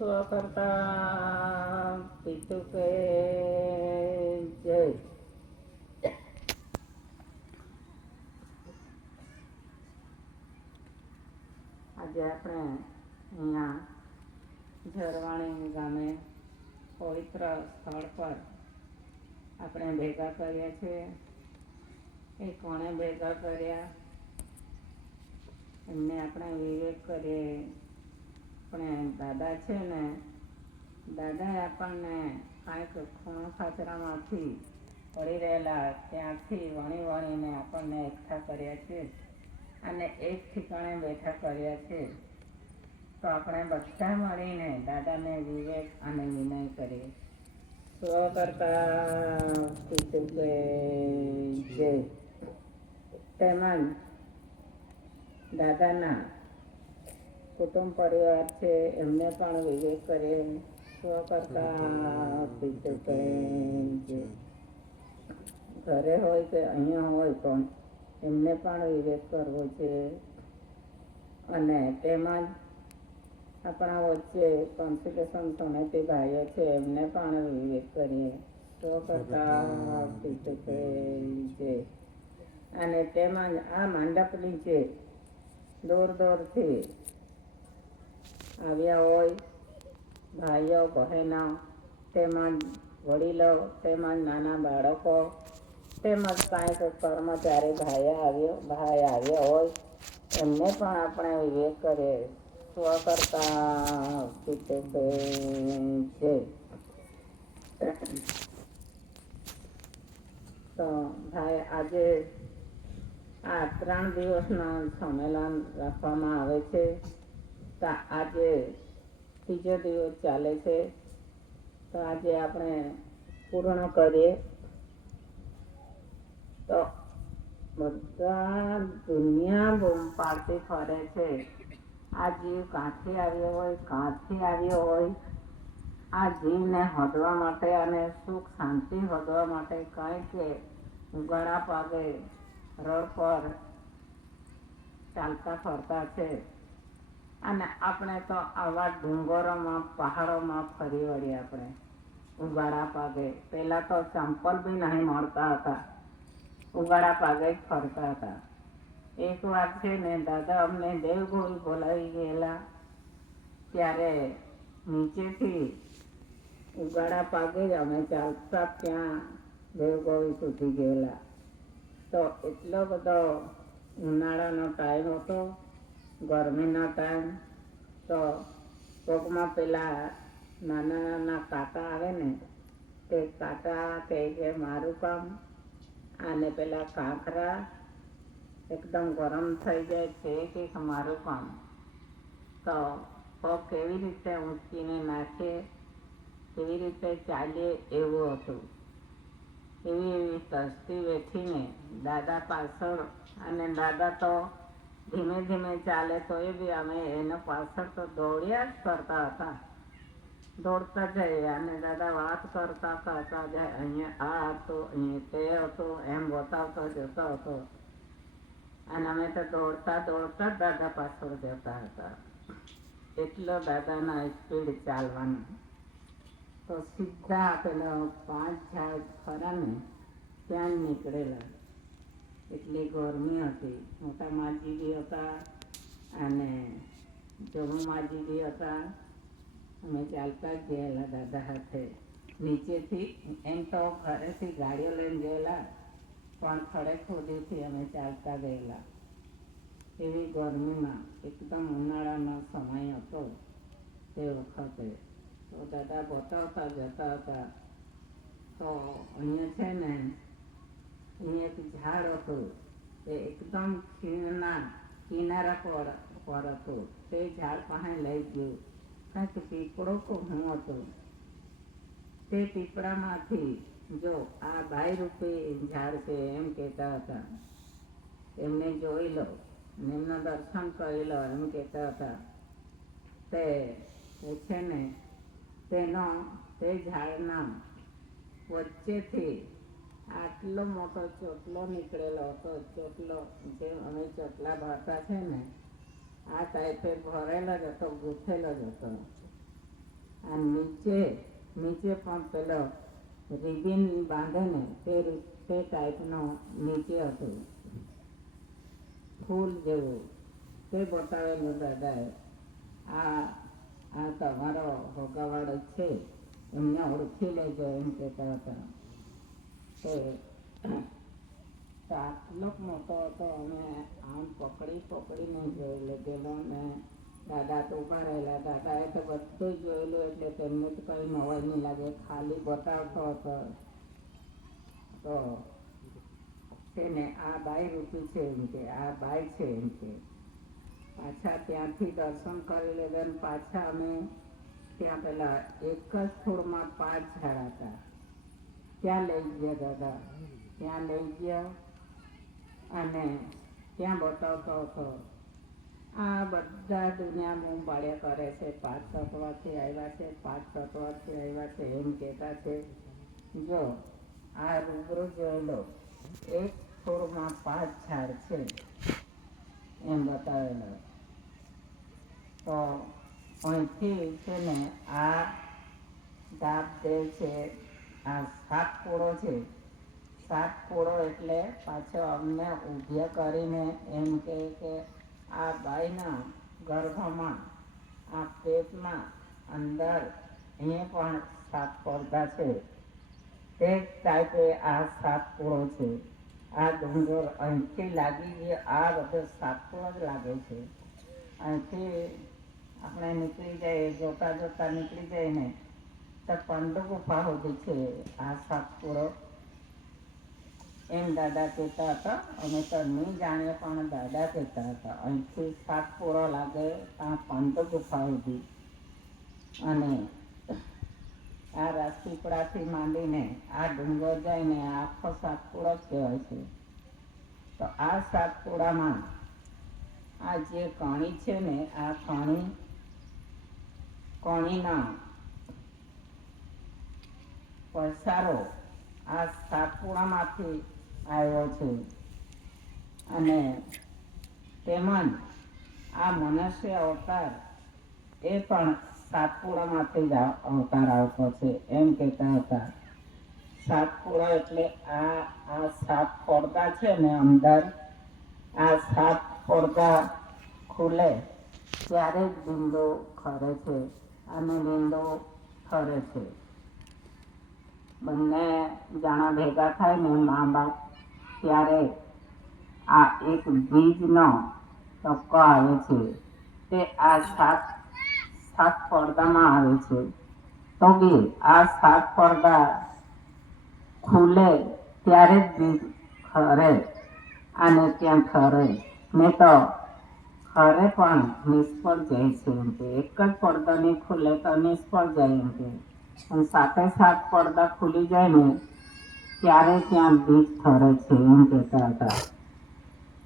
સ્વકર્તા પિતુ કે જય. આજે આપણે અહીંયા ઝરવાણી ગામે પવિત્ર સ્થળ પર આપણે ભેગા કર્યા છે. એ કોણે ભેગા કર્યા એમને આપણે વિવેક કરીએ. આપણે દાદા છે ને, દાદાએ આપણને કાંઈક ખૂણો ખાચરામાંથી પડી રહેલા ત્યાંથી વણીને આપણને એકઠા કર્યા છે અને એક ઠેકાણે બેઠા કર્યા છે. તો આપણે બધા મળીને દાદાને વિવેક અને વિનય કરીએ. સ્વકર્તા પિતુ કે જય. તેમજ દાદાના કુટુંબ પરિવાર છે એમને પણ વિવેક કરીએ. સ્વકર્તા પિતુ કે જય. ઘરે હોય કે અહીંયા હોય પણ એમને પણ વિવેક કરવો છે. અને તેમજ આપણા વચ્ચે કોન્સ્ટિટ્યુશન સોનેટી ભાઈઓ છે એમને પણ વિવેક કરીએ. સ્વકર્તા પિતુ કે જય. અને તેમજ આ મંડપની છે દૂર દૂરથી આવ્યા હોય ભાઈઓ બહેનો, તેમજ વડીલો, તેમજ નાના બાળકો, તેમજ કાંઈક કર્મચારી ભાઈ આવ્યા હોય એમને પણ આપણે વિવેક કરીએ. સ્વકર્તા પિતુ કે જય. તો ભાઈ આજે આ 3 દિવસનું સંમેલન રાખવામાં આવે છે. તો આજે 3જો દિવસ ચાલે છે. તો આજે આપણે પૂર્ણ કરીએ. તો બધા દુનિયા બૂમ પાડતી ફરે છે. આ જીવ કાંથી આવ્યો હોય આ જીવને હોદવા માટે અને સુખ શાંતિ હોદવા માટે કંઈક ઉગાડા પાગે રોડ પર ચાલતા ફરતા છે. અને આપણે તો આવા ડુંગરોમાં પહાડોમાં ફરી વળીએ. આપણે ઉગાડા પાગે પહેલાં તો ચંપલ બી નહીં મળતા હતા, ઉગાડા પાગે જ ફરતા હતા. એક વાર છે ને દાદા અમને દેવગોળી બોલાવી ગયેલા ત્યારે નીચેથી ઉગાડા પાગે જ અમે ચાલતા ત્યાં દેવગોળી સુધી ગયેલા. તો એટલો બધો ઉનાળાનો ટાઈમ હતો, ગરમીનો ટાઈમ. તો પગમાં પેલા નાના કાંટા આવે ને તે કાંટા કહે કે મારું કામ. અને પેલા કાંકરા એકદમ ગરમ થઈ જાય છે કે મારું કામ. તો પગ કેવી રીતે ઊંચકીને નાખીએ, કેવી રીતે ચાલીએ એવું હતું. એવી તસ્તી વેઠીને દાદા પાછળ, અને દાદા તો ધીમે ધીમે ચાલે તો એ બી અમે એના પાછળ તો દોડ્યા જ કરતા હતા. દોડતા જઈએ અને દાદા વાત કરતા જાય. અહીંયા આ હતું, અહીંયા તે હતું એમ બતાવતો જતો હતો. અને અમે તો દોડતા દાદા પાછળ જતા હતા. એટલો દાદાના સ્પીડ ચાલવાનું. તો સીધા પેલા 5 ઝાડ ખરા ને ત્યાં જ નીકળેલા. એટલી ગરમી હતી. મોટા માજી બી હતા અને જમુ માજી બી હતા. અમે ચાલતા જ ગયેલા દાદા હાથે. નીચેથી એમ તો ઘરેથી ગાડીઓ લઈને ગયેલા પણ ખડે ખોદીથી અમે ચાલતા ગયેલા. એવી ગરમીમાં એકદમ ઉનાળાનો સમય હતો તે વખતે. તો દાદા બતાવતા જતા હતા. તો અહીંયા છે ને અહીંયા એક ઝાડ હતું તે એકદમ ખીણના કિનારા પર હતું. તે ઝાડ પાસે લઈ ગયું. કાંઈક પીપળો કે હું હતું. તે પીપળામાંથી જો આ બાયરૂપી ઝાડ છે એમ કહેતા હતા. એમને જોઈ લો ને એમના દર્શન કરી લો એમ કહેતા હતા. તે છે ને તે ઝાડના વચ્ચેથી આટલો મોટો ચોટલો નીકળેલો હતો. ચોટલો જેમ અમે ચોટલા ભરતા છે ને આ ટાઈપે ભરેલો જ હતો, ગૂંથેલો જ હતો. નીચે નીચે પણ પેલો રિબિન બાંધે ને તે ટાઈપનો નીચે હતું, ફૂલ જેવું. તે બતાવેલું દાદાએ. આ તમારો હોગાવાળો છે, એમને ઓળખી લેજો એમ કહેતા હતા. તો આટલો મોટો હતો, અમે આમ પકડીને જોઈ લીધેલો ને દાદા તો ઊભા રહેલા. દાદાએ તો બધું જોયેલું એટલે તેમને તો કંઈ નવાઈ નહીં લાગે, ખાલી બતાવતો હતો. તો તેને આ બાઈ રૂપી છે એમ કે, આ બાઈ છે એમ કે. પાછા ત્યાંથી દર્શન કરી લીધા ને પાછા અમે ત્યાં પેલા એક જ છોડમાં 5 ઝાડ હતા, ત્યાં લઈ ગયા દાદા. ત્યાં લઈ ગયા અને ત્યાં બતાવતો હતો, આ બધા દુનિયા બૂમ પાડ્યા કરે છે, 5 તત્વથી આવ્યા છે, 5 તત્વથી આવ્યા છે એમ કહેતા છે. જો આ રૂબરૂ જોયેલો એક છોડમાં 5 ઝાડ છે એમ બતાવેલો. તો અહીંથી છે ને આ દાબદેવ છે, આ 7 પોળો છે. 7 પોળો એટલે પાછો અમને ઊભી કરીને એમ કે આ બાઈના ગર્ભમાં, આ પેટમાં અંદર અહીંયા પણ 7 પડદા છે. તે ટાઈપે આ 7 પોળો છે. આ ડુંગર અહીંથી લાગી ગયો, આ બધો 7 પોળો જ લાગે છે. અહીંથી આપણે નીકળી જાય, જોતા નીકળી જાય ને તો પંડુ ગુફા સુધી છે આ 7 પોળો એમ દાદા કહેતા હતા. અમે તો નહીં જાણીએ પણ દાદા કહેતા હતા અહીંથી 7 પોળો લાગે ત્યાં પંડુ ગુફા સુધી. અને આ રાજપીપળાથી માંડીને આ ડુંગર જાય ને આખો 7 પોળો જ કહેવાય છે. તો આ 7 પોળામાં આ જે કણી છે ને, આ કણીના પસારો આ 7 પોળામાંથી આવ્યો છે. અને તેમજ આ મનુષ્ય અવતાર એ પણ 7 પોળામાંથી જ અવતાર આવતો છે એમ કહેતા હતા. 7 પોળા એટલે આ 7 પડદા છે ને અંદર, આ 7 પડદા ખુલે ત્યારે જ લીંડો ખરે છે અને લીંડો ફરે છે. બંને જણા ભેગા થાય ને મા બાપ, ત્યારે આ એક બીજનો ટપકો આવે છે. તે આ 7 પડદામાં આવે છે. તો બી આ 7 પડદા ખુલે ત્યારે જ બીજ ખરે અને ત્યાં ખરે, ને તો ખરે પણ નિષ્ફળ જાય છે એમ કે. એક જ પડદો નહીં ખુલે તો નિષ્ફળ જાય એમ કે, પણ 7 પડદા ખુલી જાય ને ત્યારે ત્યાં બીજ ખરે છે એમ કહેતા હતા.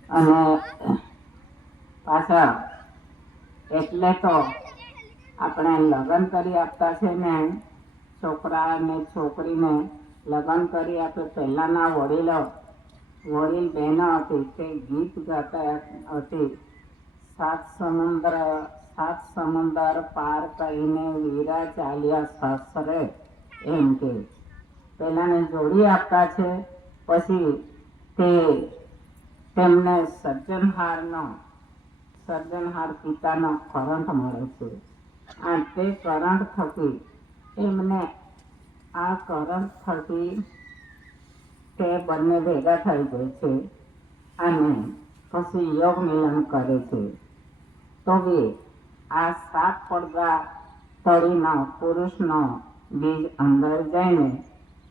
અને પાછા એટલે તો આપણે લગ્ન કરી આપતા છે ને, છોકરા અને છોકરીને લગ્ન કરી આપે. પહેલાંના વડીલ બહેનો હતી તે ગીત ગાતા હતી, 7 સમુંદર પાર કરીને વીરા ચાલ્યા સાસરે એમ કે. પહેલાંને જોડી આપતા છે, પછી તેમને સર્જનહાર પિતાનો કરંટ મળે છે. અને તે કરંટ થકી એમને આ કરંટ થકી તે બંને ભેગા થઈ જાય છે અને પછી યોગ મિલન કરે છે. તો બી આ 7 પડદા તળીનો પુરુષનો બીજ અંદર જઈને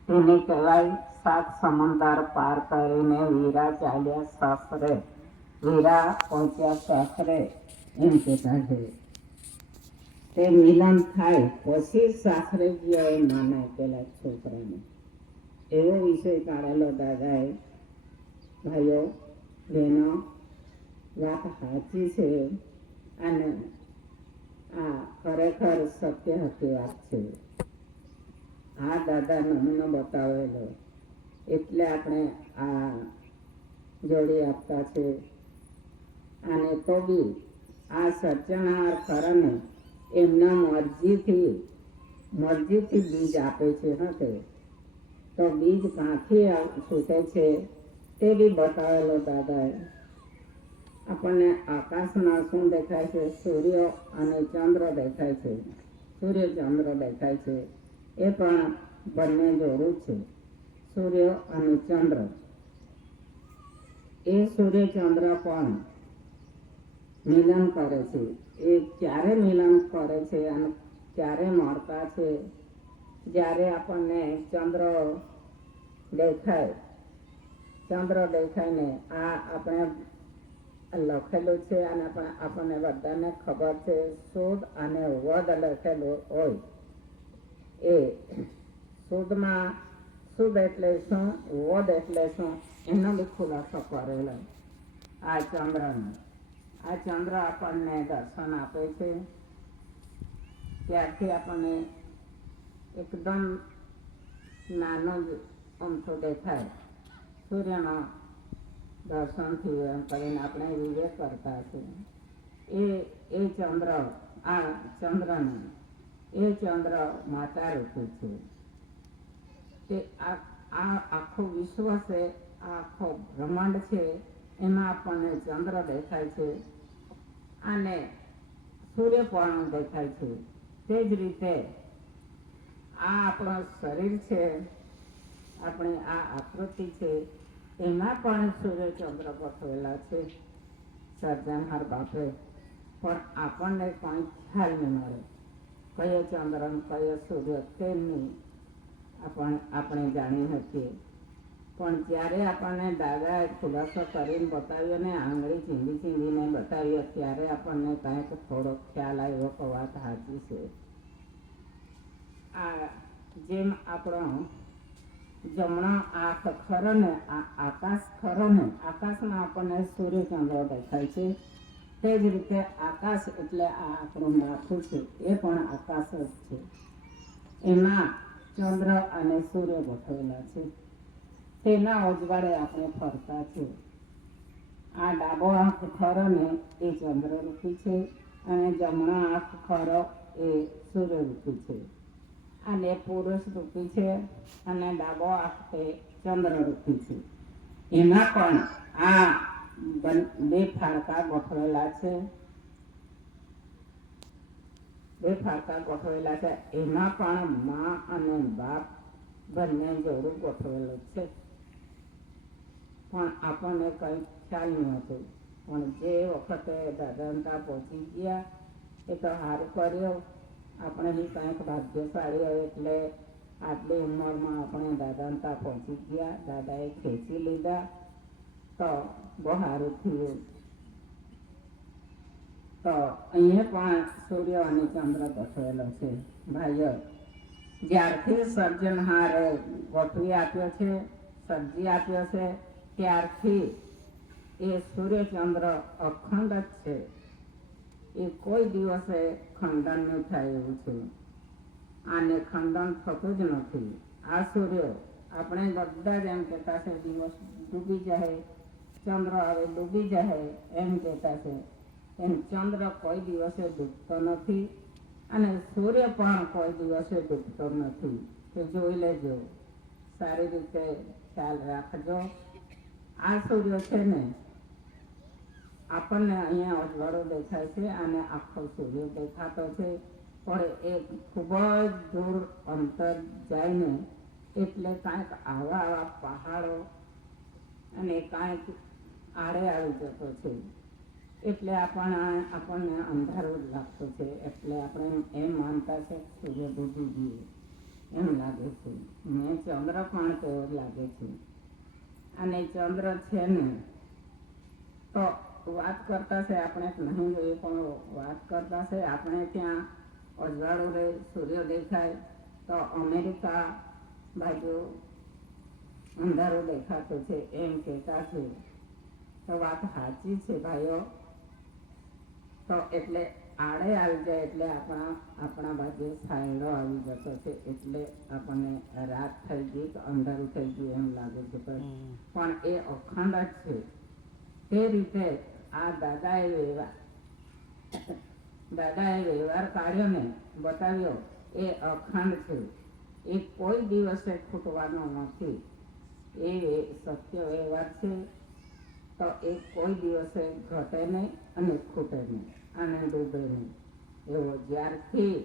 તેને કહેવાય 7 સમુંદર પાર કરીને વીરા ચાલ્યા સાસરે, વીરા પહોંચ્યા સાસરે એમ કહેતા છે. તે મિલન થાય પછી સાસરે ગયા એ નાના પેલા છોકરાને. એવો વિષય કાઢેલો દાદાએ. ભાઈઓ બહેનો, વાત સાચી છે અને આ ખરેખર સત્ય હકીકત છે. આ દાદા નમૂનો બતાવેલો એટલે આપણે આ જોડી આપતા છે. અને તો બી આ સર્જનહાર ખરાને એમના મરજીથી મરજીથી બીજ આપે છે તે તો બીજ ક્યાંથી છૂટે છે તે બી બતાવેલો દાદાએ. આપણને આકાશમાં શું દેખાય છે? સૂર્ય અને ચંદ્ર દેખાય છે. સૂર્ય ચંદ્ર દેખાય છે એ પણ બંને જોડું છે. સૂર્ય અને ચંદ્ર, એ સૂર્ય ચંદ્ર પણ મિલન કરે છે. એ ક્યારે મિલન કરે છે અને ક્યારે મળતા છે? જ્યારે આપણને ચંદ્ર દેખાય, ચંદ્ર દેખાયને આ આપણે લખેલું છે અને આપણને બધાને ખબર છે. શુદ્ધ અને વદ લખેલું હોય એ શુદ્ધમાં શુદ્ધ એટલે શું, વદ એટલે શું, એનો બી ખુલાસો કરેલો આ ચંદ્રનો. આ ચંદ્ર આપણને દર્શન આપે છે. ત્યારથી આપણને એકદમ નાનો જ અમથો દેખાય. સૂર્યનો દર્શનથી એમ કરીને આપણે વિવેક કરતા છીએ. એ ચંદ્ર, આ ચંદ્રનો, એ ચંદ્ર માતા રૂપી છે. તે આ આખું વિશ્વ છે, આ આખો બ્રહ્માંડ છે, એમાં આપણને ચંદ્ર દેખાય છે અને સૂર્ય પણ દેખાય છે. તે જ રીતે આ આપણું શરીર છે, આપણી આ આકૃતિ છે, એમાં પણ સૂર્ય ચંદ્ર ગોઠવેલા છે સર્જનહાર બાપે. પણ આપણને કંઈ ખ્યાલ નહીં મળે કયો ચંદ્ર કયો સૂર્ય તે નહીં આપણે જાણી શકીએ. પણ જ્યારે આપણને દાદાએ ખુલાસો કરીને બતાવ્યો ને આંગળી ચીંધી ચીંધીને બતાવ્યો, ત્યારે આપણને કાંઈક થોડો ખ્યાલ આવ્યો કે વાત સાચી છે. આ જેમ આપણો જમણો આંખ ખરો ને, આ આકાશ ખરો ને, આકાશમાં આપણને સૂર્યચંદ્ર દેખાય છે. તે જ રીતે આકાશ એટલે આ આપણું માથું છે, એ પણ આકાશ જ છે. એમાં ચંદ્ર અને સૂર્ય ગોઠવેલા છે. તેના અજવાળે આપણે ફરતા છે. આ ડાબો આંખ ખરો ને એ ચંદ્રરૂપી છે અને જમણો આંખ ખરો એ સૂર્યરૂપી છે. અને પુરુષ રૂપી છે અને ડાબો આંખ તે ચંદ્રરૂપી છે. એમાં પણ આ બે ફાળકા ગોઠવેલા છે. બે ફાળકા ગોઠવેલા છે. એમાં પણ મા અને બાપ બંને જોડું ગોઠવેલું છે. પણ આપણને કંઈ ખ્યાલ નહોતું. પણ જે વખતે દાદાંતા પહોંચી ગયા એ તો સારું કર્યો. આપણે બી કંઈક ભાગ્યશાળી હોય એટલે આટલી ઉંમરમાં આપણે દાદાંતા પહોંચી ગયા. દાદાએ ખેંચી લીધા તો બહુ સારું થયું. તો અહીંયા પણ સૂર્ય અને ચંદ્ર ગોઠવેલો છે. ભાઈઓ, જ્યારથી સર્જનહારે ગોઠવી આપ્યો છે, સર્જી આપ્યો છે, ત્યારથી એ સૂર્યચંદ્ર અખંડ જ છે. એ કોઈ દિવસે ખંડન નહીં થાય એવું છે. આને ખંડન થતું જ નથી. આ સૂર્ય આપણે બધા જ એમ કહેતા છે દિવસ ડૂબી જાય, ચંદ્ર હવે ડૂબી જાય એમ કહેતા છે. એમ ચંદ્ર કોઈ દિવસે ડૂબતો નથી અને સૂર્ય પણ કોઈ દિવસે ડૂબતો નથી. તે જોઈ લેજો, સારી રીતે ખ્યાલ રાખજો. આ સૂર્ય છે ને, આપણને અહીંયા અજવાળો દેખાય છે અને આખો સૂર્ય દેખાતો છે. પણ એ ખૂબ જ દૂર અંતર જાય ને એટલે કાંઈક આવા પહાડો અને કાંઈક આડે આવી જતો છે. એટલે આપણને અંધારું જ લાગતું છે. એટલે આપણે એમ માનતા છે સૂર્ય ડૂબી ગયો એમ લાગે છે. મેં ચંદ્ર પણ તેવો લાગે છે. અને ચંદ્ર છે ને તો વાત કરતા છે, આપણે નહીં જોઈએ પણ વાત કરતા છે. આપણે ત્યાં અજવાળું રહે, સૂર્ય દેખાય તો અમેરિકા બાજુ અંધારું દેખાતું છે એમ કહેતા છે. તો વાત સાચી છે ભાઈઓ. તો એટલે આડે આવી જાય એટલે આપણા બાજુ સાયડો આવી જતો છે. એટલે આપણને રાત થઈ ગઈ કે અંધારું થઈ ગયું એમ લાગે છે. પણ એ અખંડ જ છે. તે રીતે આ દાદાએ વ્યવહાર કાઢ્યો ને બતાવ્યો એ અખંડ છે, એ કોઈ દિવસે ખૂટવાનો નથી. એ સત્ય વ્યવહાર છે, તો એ કોઈ દિવસે ઘટે નહીં અને ખૂટે નહીં અને ડૂબે નહીં. એવો જ્યારથી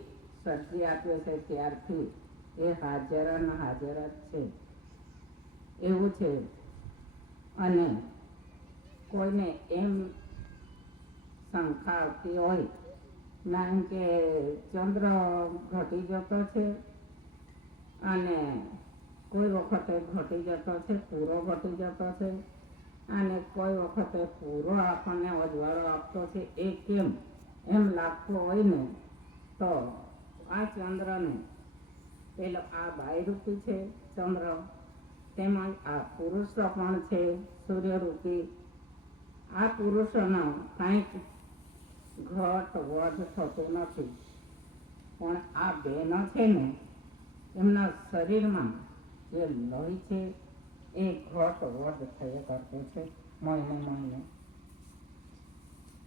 સર્જી આપ્યો છે ત્યારથી એ હાજર અને હાજર જ છે, એવું છે. અને કોઈને એમ શંકા આવતી હોય ના એમ કે ચંદ્ર ઘટી જતો છે અને કોઈ વખતે ઘટી જતો છે, પૂરો ઘટી જતો છે અને કોઈ વખતે પૂરો આપણને અજવાળો આપતો છે, એ કેમ એમ લાગતો હોય ને, તો આ ચંદ્રને પેલો આ બાયરૂપી છે ચંદ્ર, તેમાં આ પુરુષ પણ છે સૂર્યરૂપી. આ પુરુષોનો કાંઈક ઘટ વધ થતું નથી, પણ આ બહેનો છે ને એમના શરીરમાં જે લોહી છે એ ઘટ વધ થયા કરતું છે.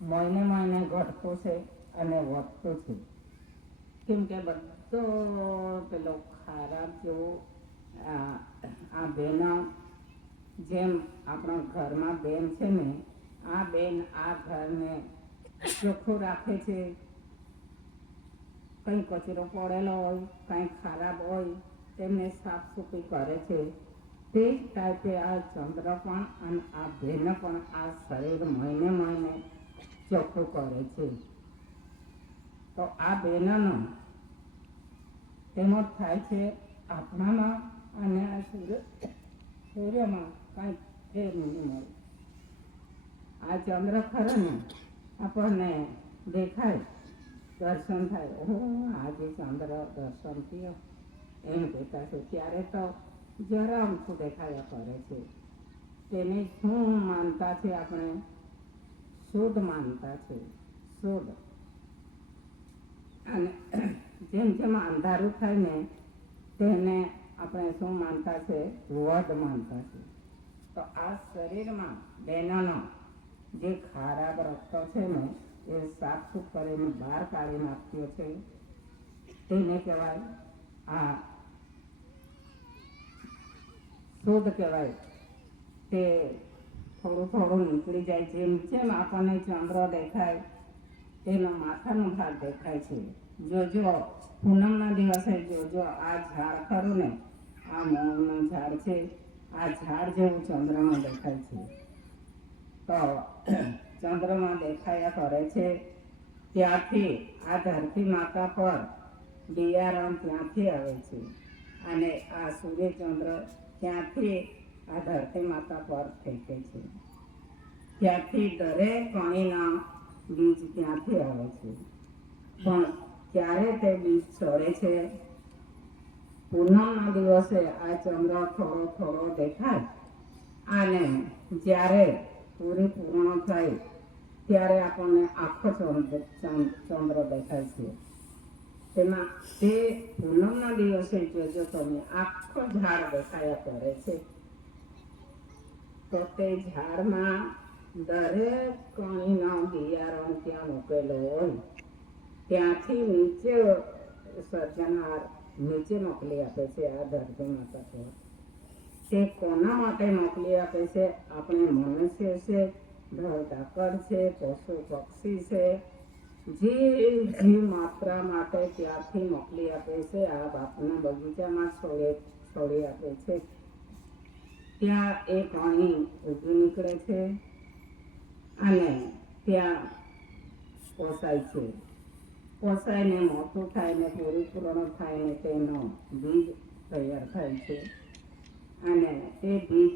મહિને ઘટતું છે અને વધતું છે. કેમ કે બધો પેલો ખરાબ જેવો આ બહેનો, જેમ આપણા ઘરમાં બેન છે ને, આ બેન આ ઘરને ચોખ્ખું રાખે છે. કંઈ કચરો પડેલો હોય, કંઈ ખરાબ હોય તેમને સાફ સફાઈ કરે છે. તે જ ટાઈપે આ ચંદ્ર પણ અને આ બેન પણ આ શરીર મહિને ચોખ્ખું કરે છે. તો આ બહેનોનો એમ જ થાય છે આપણામાં અને આ સૂર્યમાં કાંઈ ફેર નહીં મળે. આ ચંદ્ર ખરો ને આપણને દેખાય, દર્શન થાય, ઓહો આજે ચંદ્ર દર્શન થયો એમ કહેતા છે. ત્યારે તો જરા અમથું દેખાયા કરે છે. તેને શું માનતા છે આપણે? શુદ્ધ માનતા છે, શુદ્ધ. અને જેમ જેમ અંધારું થાય ને તેને આપણે શું માનતા છે? વધ માનતા છે. તો આ શરીરમાં બહેનોનો જે ખરાબ રસ્તો છે ને એ સાફ સૂફ કરીને બહાર કાઢી નાખ્યો છે, તેને કહેવાય આ શુદ્ધ કહેવાય. તે થોડું નીકળી જાય. જેમ આપણને ચંદ્ર દેખાય તેનો માથાનો ભાગ દેખાય છે. જોજો પૂનમના દિવસે જોજો આ ઝાડ ખરું ને, આ મોરનું ઝાડ છે, આ ઝાડ જેવું ચંદ્રમાં દેખાય છે. તો ચંદ્રમાં દેખાયા કરે છે. ત્યાંથી આ ધરતી માતા પર બિયારણ ત્યાંથી આવે છે અને આ સૂર્યચંદ્ર ત્યાંથી આ ધરતી માતા પર ફેંકે છે. ત્યાંથી દરેક પ્રાણીના બીજ ત્યાંથી આવે છે. પણ ક્યારે તે બીજ છોડે છે? પૂનમના દિવસે આ ચંદ્ર થોડો દેખાય અને જ્યારે પૂર્ણ થાય ત્યારે આપણને આખો ચંદ્ર દેખાય છે. તેમાં તે પૂનમના દિવસે જોજો તમે આખો ઝાડ દેખાયા કરે છે. તો તે ઝાડમાં દરેક કણીનો બિયારણ ત્યાં મૂકેલો હોય, ત્યાંથી નીચે સર્જનાર નીચે મોકલી આપે છે આ ધરતી માતા પર. તે કોના માટે મોકલી આપે છે? આપણે મનુષ્ય છે, ઢોર છે, પશુ પક્ષી છે, જીવ માત્રા માટે ત્યાંથી મોકલી આપે છે. આ બાપના બગીચામાં છોડી આપે છે. ત્યાં એ પાણી ઉગી નીકળે છે અને ત્યાં પોસાઈને મોટું થાય ને પૂરું થાય ને તેનો બીજ તૈયાર થાય છે અને તે બીજ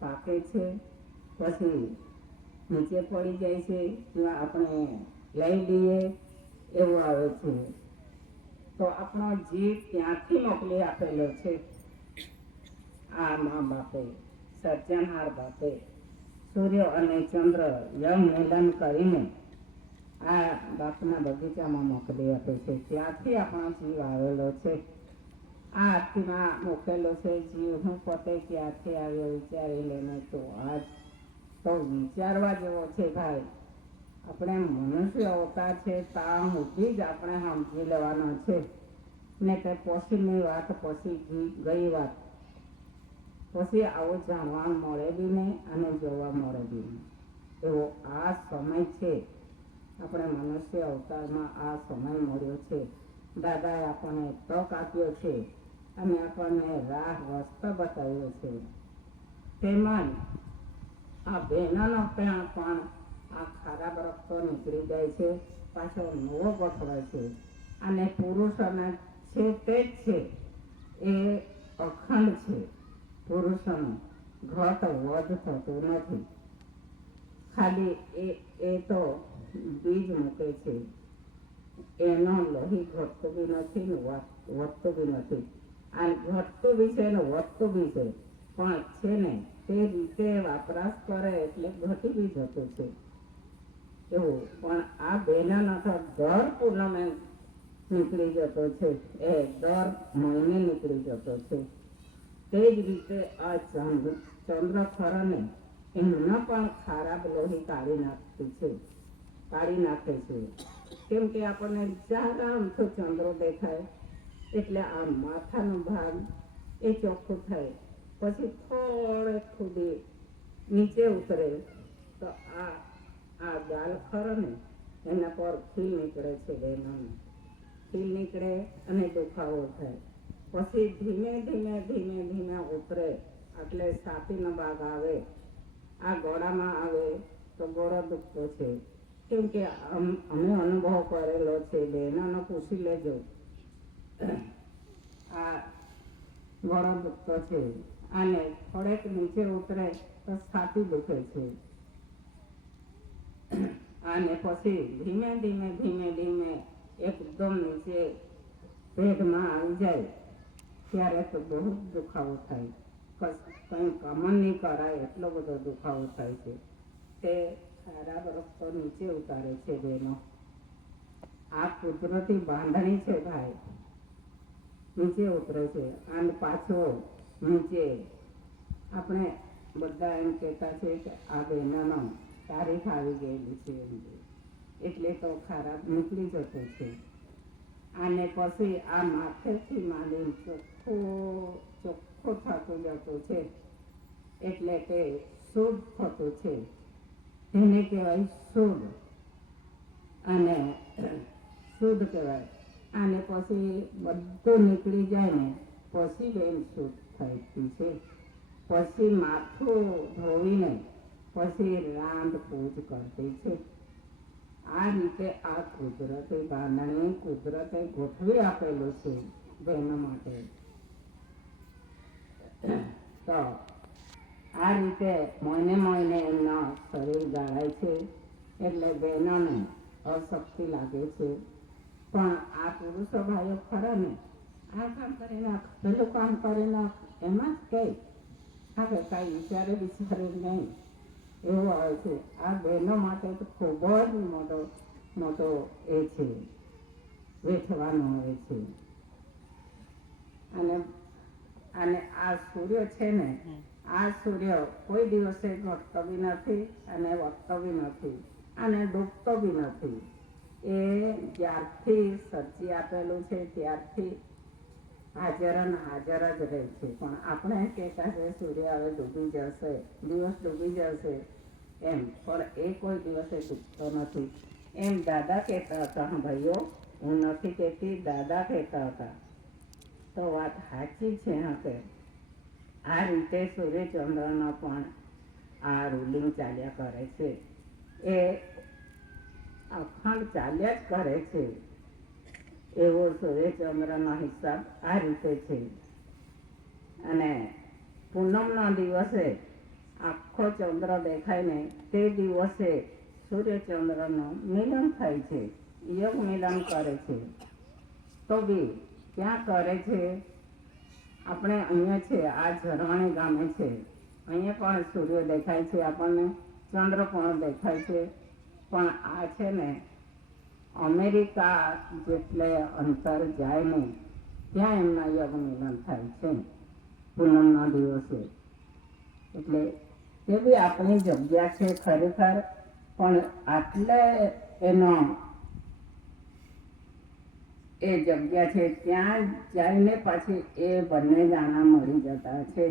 પાકે છે. પછી નીચે પડી જાય છે, જ્યાં આપણે લઈ લઈએ એવું આવે છે. તો આપણો જીવ ત્યાંથી મોકલી આપેલો છે આ મા બાપે, સર્જનહાર બાપે. સૂર્ય અને ચંદ્ર યમ મિલન કરીને આ બાપના બગીચામાં મોકલી આપે છે. ત્યાંથી આપણો જીવ આવેલો છે. આ આરતીમાં મોકલેલો છે જીવ. હું પોતે ક્યાંથી આવ્યો વિચારી લેને. તો આજ તો વિચારવા જેવો છે ભાઈ. આપણે મનુષ્ય અવતાર છે, ત્યાં સુધી જ આપણે સમજી લેવાના છે ને તે પછીની વાત પછી ગઈ વાત પછી આવું જાણવા મળે બી નહીં અને જોવા મળે બી નહીં. એવો આ સમય છે, આપણે મનુષ્ય અવતારમાં આ સમય મળ્યો છે. દાદાએ આપણને તક આપ્યો છે અને આપણને રાહ રસ્તો બતાવ્યો છે. તેમજ આ બહેનોનો પણ આ ખરાબ રસ્તો નીકળી જાય છે, પાછો નવો ગોઠવાય છે. અને પુરુષોના છે તે જ છે, એ અખંડ છે. પુરુષોનું ઘટ વધ થતું નથી. ખાલી એ તો બીજ મૂકે છે, એનો લોહી ઘટતું બી નથી ને વધતું બી નથી. આ ઘટતું બી છે ને વધતું બી છે, પણ છે ને તે રીતે વપરાશ કરે એટલે ઘટી બી જતું છે એવું. પણ આ બહેનોનો તો દર પૂનમે નીકળી જતો છે, એ દર મહિને નીકળી જતો છે. તે જ રીતે આ ચંદ્ર ખરાને એમના પણ ખરાબ લોહી કાઢી નાખે છે. કેમ કે આપણને આરામથી ચંદ્ર દેખાય એટલે આ માથાનો ભાગ એ ચોખ્ખું થાય. પછી થોડે સુધી નીચે ઉતરે તો આ ગાલ ખરો ને એના પર ખીલ નીકળે છે, બહેનોને ખીલ નીકળે અને દુખાવો થાય. પછી ધીમે ધીમે ઉતરે એટલે છાતીનો ભાગ આવે, આ ગળામાં આવે તો ગળો દુખતો છે. કેમ કે અમે અનુભવ કરેલો છે, બહેનોનો પૂછી લેજો. આ ગળો દુખતો છે અને થોડેક નીચે ઉતરે તો છાતી દુખે છે. અને પછી ધીમે ધીમે એકદમ નીચે પેટમાં આવી જાય ત્યારે તો બહુ જ દુખાવો થાય. કંઈ કામ નહીં કરાય એટલો બધો દુખાવો થાય છે. તે ખરાબ રસ્તો નીચે ઉતારે છે બહેનો. આ કુદરતી બાંધણી છે ભાઈ, નીચે ઉતરે છે અને પાછો નીચે. આપણે બધા એમ કહેતા છે કે આ બહેનોનો તારીખ આવી ગયેલી છે એટલે તો ખરાબ નીકળી જતો છે. અને પછી આ માથેથી માંડીને ચોખ્ખો થતો જતો છે એટલે તે શુદ્ધ થતું છે. તેને કહેવાય શુદ્ધ અને શુદ્ધ કહેવાય. અને પછી બધું નીકળી જાય ને પછી બેન શુદ્ધ થતી છે. પછી માથું ધોઈને પછી રાંધ પૂજ કરતી છે. આ રીતે આ કુદરતી બાંધણી કુદરતે ગોઠવી આપેલું છે બહેનો માટે. તો આ રીતે મહિને એમના શરીર ગાળાય છે એટલે બહેનોને અશક્તિ લાગે છે. પણ આ પુરુષો ભાઈઓ ખરા ને, આ કામ કરી નાખ, પેલું કામ કરી નાખ, એમાં જ કઈ હા કાંઈ વિચારે નહીં એવું આવે છે. આ બહેનો માટે તો ખૂબ જ મોટો એ છે, વેઠવાનો આવે છે. અને આ સૂર્ય છે ને, આ સૂર્ય કોઈ દિવસે ઘટતો બી નથી અને વધતો બી નથી અને ડૂબતો બી નથી. એ જ્યારથી સર્જી આપેલું છે ત્યારથી હાજર જ રહે છે. પણ આપણે કહેતા છે સૂર્ય હવે ડૂબી જશે, દિવસ ડૂબી જશે એમ, પણ એ કોઈ દિવસે ડૂબતો નથી એમ દાદા કહેતા હતા. ભાઈઓ, હું નથી કહેતી, દાદા કહેતા હતા. તો વાત સાચી છે. કે આ રીતે સૂર્યચંદ્રનો પણ આ રૂલિંગ ચાલ્યા કરે છે, એ અખંડ ચાલ્યા જ કરે છે. એવો સૂર્યચંદ્રનો હિસાબ આ રીતે છે. અને પૂનમના દિવસે આખો ચંદ્ર દેખાય ને તે દિવસે સૂર્યચંદ્રનું મિલન થાય છે, યોગ મિલન કરે છે. તો બી ક્યાં કરે છે? આપણે અહીંયા છે, આ ઝરવાણી ગામે છે, અહીંયા પણ સૂર્ય દેખાય છે આપણને, ચંદ્ર પણ દેખાય છે. પણ આ છે ને અમેરિકા જેટલે અંતર જાય નહીં ત્યાં એમના યોગ મિલન થાય છે પૂનમના દિવસે. એટલે તે બી આપણી જગ્યા છે ખરેખર, પણ આટલે એનો એ જગ્યા છે ત્યાં જઈને પછી એ બંને જાણા મળી જતા છે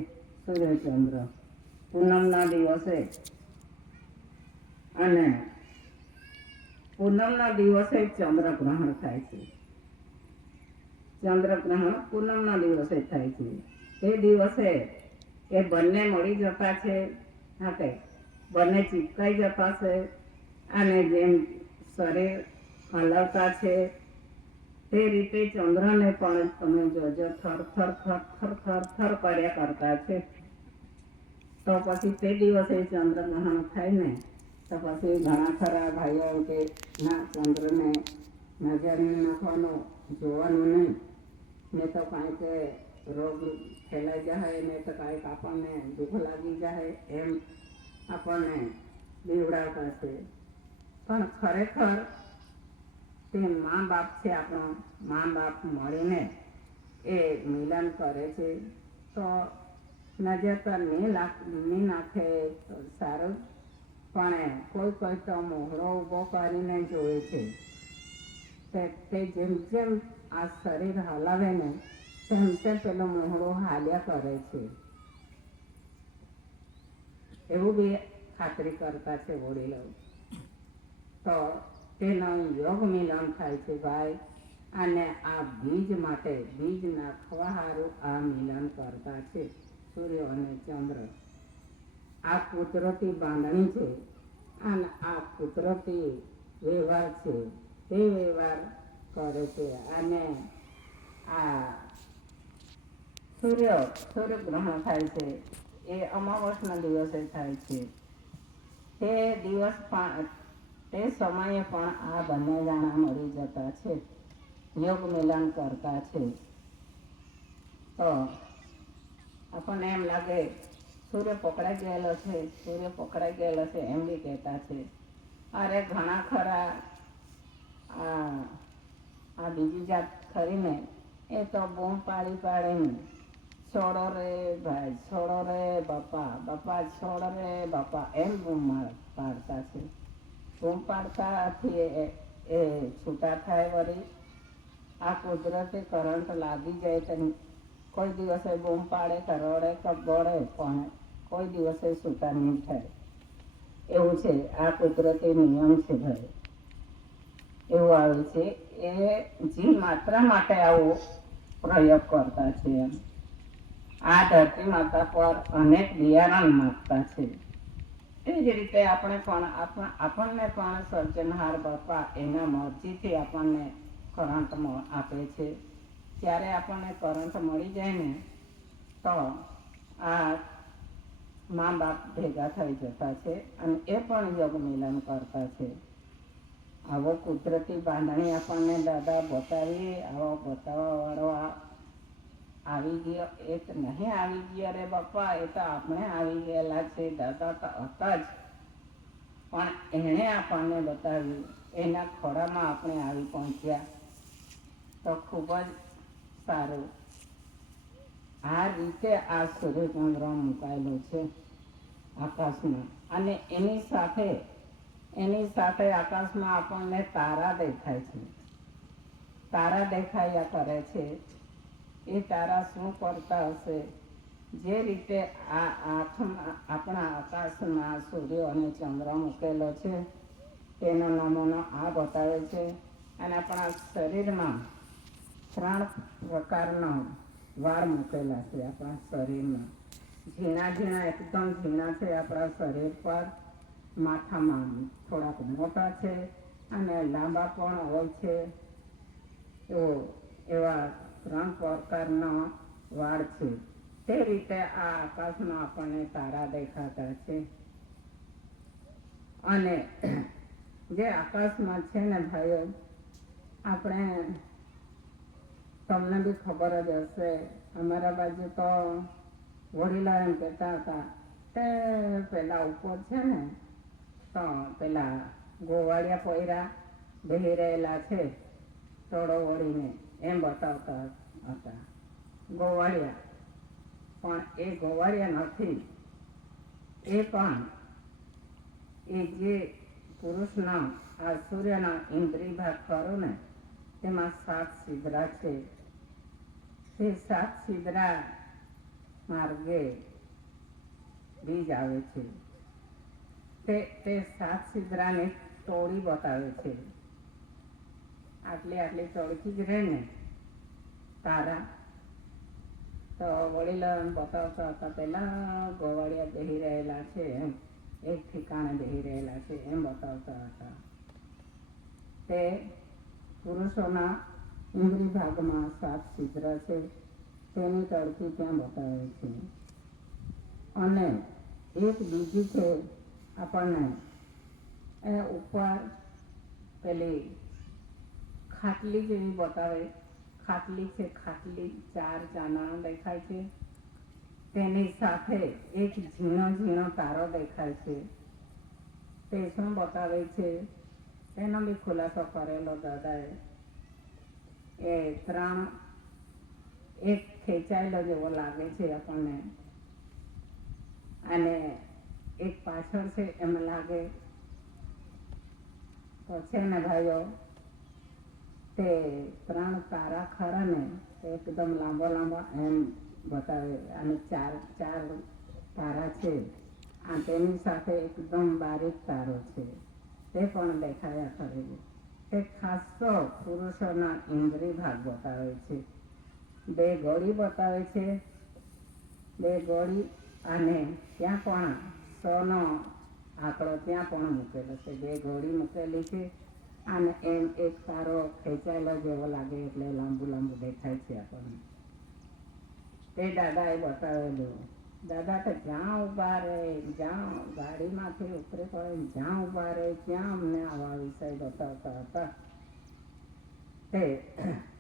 સૂર્યચંદ્ર પૂનમના દિવસે. અને પૂનમના દિવસે ચંદ્રગ્રહણ થાય છે. ચંદ્રગ્રહણ પૂનમના દિવસે થાય છે. તે દિવસે એ બંને મળી જતા છે, હાથે બંને ચીપકાઈ જતા છે. અને જેમ શરીર હલાવતા છે તે રીતે ચંદ્રને પણ તમે જોજો થર થર થર થર થર થર કર્યા કરતા છે. તો પછી તે દિવસે ચંદ્રગ્રહણ થાય ને તો પછી ઘણા ખરા ભાઈઓ કે ના ચંદ્રને નજર નાખવાનું, જોવાનું નહીં, ને તો કાંઈક રોગ ફેલાઈ જાય, ને તો કાંઈક આપણને દુઃખ લાગી જાય એમ આપણને બીવડાવતા છે. પણ ખરેખર તે મા બાપ છે આપણો, મા બાપ મળીને એ મિલન કરે છે. તો નજર તો નહીં નાખે તો સારું, પણ કોઈ તો મોહરો ઊભો કરીને જોવે છે. તે જેમ જેમ આ શરીર હલાવે ને તેમ તેમ પેલો મોહરો હાલ્યા કરે છે. એવું બી ખાતરી કરતા છે વડીલો. તો તેનો યોગ મિલન થાય છે ભાઈ. અને આ બીજ માટે, બીજ નાખવા સારું આ મિલન કરતા છે સૂર્ય અને ચંદ્ર. આ કુદરતી બાંધણી છે અને આ કુદરતી વ્યવહાર છે. તે વ્યવહાર કરે છે. અને આ સૂર્યગ્રહણ થાય છે એ અમાવસના દિવસે થાય છે. તે દિવસ પણ તે સમયે પણ આ બંને જાણા મળી જતા છે, યોગ મિલન કરતા છે. તો આપણને એમ લાગે સૂર્ય પકડાઈ ગયેલો છે, સૂર્ય પકડાઈ ગયેલો છે એમ બી કહેતા છે. અરે ઘણા ખરા આ બીજી જાત ખરીને એ તો બૂમ પાડી પાડીને છોડો રે ભાઈ, છોડો રે બાપા, બાપા છોડો રે બાપા એમ બૂમ પાડતા છે. બૂમ પાડતાથી એ છૂટા થાય. વળી આ કુદરતી કરંટ લાગી જાય તો કોઈ દિવસે બૂમ પાડે કે રડે કે બળે, પણ કોઈ દિવસે છૂટા નહીં થાય. એવું છે, આ કુદરતી નિયમ છે ભાઈ. એવું આવે છે. એ જીવ માત્ર માટે આવો પ્રયોગ કરતા છે. એમ આ ધરતી માતા પર અનેક બિયારણ નાખતા છે. એ જ રીતે આપણે પણ આપણને પણ સર્જનહાર બાપા એના મરજીથી આપણને કરંટ આપે છે. ત્યારે આપણને કરંટ મળી જાય ને તો આ મા બાપ ભેગા થઈ જતા છે અને એ પણ યોગ મિલન કરતા છે. આવો કુદરતી બાંધણી આપણને દાદા બતાવી, આવો બતાવવાવાળો આવી ગયો. એ તો નહીં આવી ગયો રે બાપા, એ તો આપણે આવી ગયેલા છે. દાદા તો હતા જ, પણ એણે આપણને બતાવ્યું, એના ખોળામાં આપણે આવી પહોંચ્યા. તો ખૂબ જ સારું. આ રીતે આ સૂર્યચંદ્ર મુકાયેલો છે આકાશમાં. અને એની સાથે આકાશમાં આપણને તારા દેખાય છે. તારા દેખાયા કરે છે. એ તારા શું કરતા હશે? જે રીતે આપણા આકાશમાં સૂર્ય અને ચંદ્ર મૂકેલો છે તેનો નમૂનો આ બતાવે છે. અને આપણા શરીરમાં 3 પ્રકારના વાળ મૂકેલા છે. આપણા શરીરમાં ઝીણા ઝીણા, એકદમ ઝીણા છે આપણા શરીર પર. માથામાં થોડાક મોટા છે અને લાંબા પણ હોય છે. એવા 3 પ્રકારના વાળ છે. તે રીતે આ આકાશમાં આપણને તારા દેખાતા છે. અને જે આકાશમાં છે ને ભાઈઓ, આપણે તમને બી ખબર જ હશે, અમારા બાજુ તો વડીલા એમ કહેતા હતા તે પેલા ઉપર છે ને તો પેલા ગોવાળિયા પોયરા બેહી રહેલા છે ટોળો વળીને, એમ બતાવતા હતા ગોવાળિયા. પણ એ ગોવાળિયા નથી. એ પણ એ જે પુરુષના આ સૂર્યના ઇન્દ્રિય ભાગ ખરો ને તેમાં 7 છિદ્રા છે. તે 7 છિદ્રા માર્ગે બીજ આવે છે. તે 7 છિદ્રાને તોડી બતાવે છે. આટલી આટલી ચોળકી જ રહે ને તારા. તો વડીલો બતાવતા હતા, પેલા ગોવાળિયા બેહી રહેલા છે એમ, એક ઠેકાણે બેહી રહેલા છે એમ બતાવતા હતા. તે પુરુષોના ઇન્દ્રિય ભાગમાં 7 છિદ્ર છે, તેની તળકી ત્યાં બતાવે છે. અને એક બીજી છે આપણને એ ઉપર પેલી ખાટલી જેવી બતાવે. ખાટલી છે, ખાટલી 4 ચાના દેખાય છે. તેની સાથે એક ઝીણો ઝીણો તારો દેખાય છે. તે શું બતાવે છે તેનો બી ખુલાસો કરેલો દાદાએ. એ 3 એક ખેંચાયેલો જેવો લાગે છે આપણને, અને એક પાછળ છે એમ લાગે. તો છે ને ભાઈઓ, તે 3 તારા ખરા ને એકદમ લાંબા લાંબા એમ બતાવે. અને 4 તારા છે. આ તેની સાથે એકદમ બારીક તારો છે, તે પણ દેખાયા કરે છે. તે ખાસો પુરુષોના ઇન્દ્રિય ભાગ બતાવે છે. 2 ગોળી બતાવે છે, 2 ગોળી. અને ત્યાં પણ 100નો આંકડો ત્યાં પણ મૂકેલો છે. 2 ગોળી મૂકેલી છે. અને એમ એક તારો ખેંચાયેલો જેવો લાગે, એટલે લાંબુ લાંબુ દેખાય છે આપણને. તે દાદાએ બતાવેલું. દાદા તો જ્યાં ઊભા રહે, જ્યાં ગાડીમાંથી ઉતરી પડે, જ્યાં ઊભા રહે ત્યાં અમને આવા વિષય બતાવતા હતા.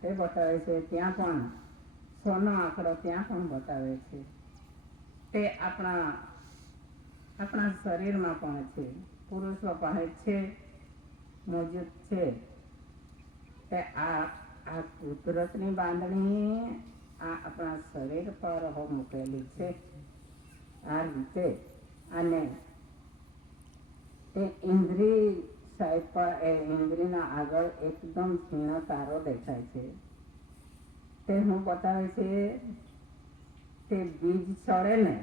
તે બતાવે છે. ત્યાં પણ 100નો આંકડો ત્યાં પણ બતાવે છે. તે આપણા શરીરમાં પણ છે, પુરુષો પાસે છે, મોજૂદ છે. તે આ કુદરતની બાંધણી આ આપણા શરીર પર મૂકેલી છે આ રીતે. અને તે ઇન્દ્રિય સાઈડ પર, એ ઇન્દ્રિયના આગળ એકદમ ઝીણો તારો દેખાય છે. તે શું બતાવે છે, તે બીજ ચડે ને,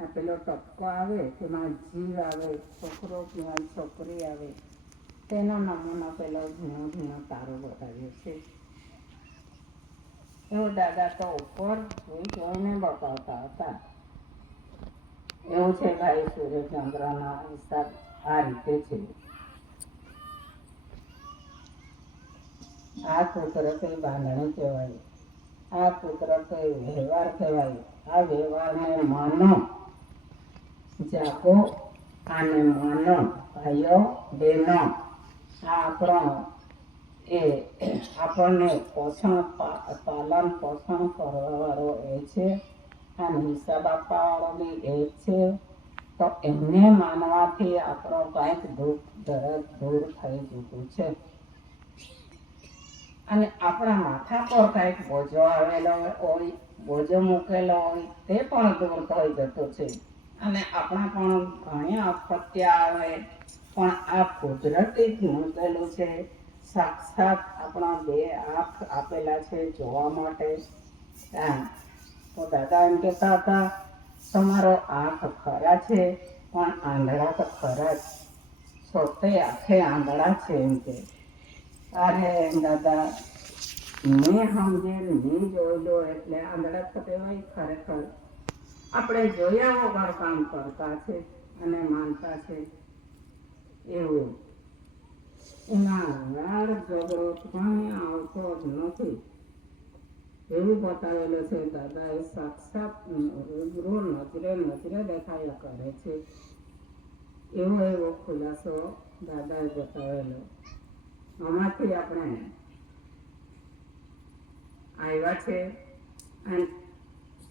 આ પેલો ટપકો આવે, તેમાં જીવ આવે, છોકરો કહેવાય, છોકરી આવે, તેનો નમૂનો પેલો ઝીણો ઝીણો તારો બતાવ્યો છે. એવું દાદા તો ઉપર જોઈને બતાવતા હતા. એવું છે ભાઈ, સૂર્યચંદ્રના હિસાબ આ રીતે છે. આ કુદરતી બાંધણી કહેવાય, આ કુદરતી વ્યવહાર કહેવાય. આ વ્યવહારને માનો, જાગો અને માનો ભાઈઓ બહેનો. આ આપણને પાલન પોષણ કરવાવાળો એ છે, અને હિસાબ આપવાવાળો બી એ છે. તો એમને માનવાથી આપણો કંઈક દુઃખ દર્દ દૂર થઈ જતું છે. અને આપણા માથા પર કંઈક બોજો આવેલો હોય, બોજો મૂકેલો હોય, તે પણ દૂર થઈ જતો છે. અને આપણા પણ ઘણી આપત્તિ આવે, પણ આ કુદરતી જ મૂકેલું છે. સાક્ષાત આપણા 2 આંખ આપેલા છે જોવા માટે. તો દાદા એમ કહેતા હતા, તમારો આંખ ખરા છે, પણ આંધળા તો ખરા જ છો, તે આંખે આંધળા છે એમ કે. અરે દાદા, મેં સમજે મેં જોયેલો એટલે આંધળા તો કહેવાય. ખરેખર આપણે જોયા વગર કામ કરતા છે અને માનતા છે એવું. એમાં રાડ ઝઘડો કંઈ આવતો જ નથી એવું બતાવેલું છે દાદાએ. સાક્ષાત રૂબરૂ નજરે દેખાયા કરે છે, એવો ખુલાસો દાદાએ બતાવેલો. આમાંથી આપણે આવ્યા છે અને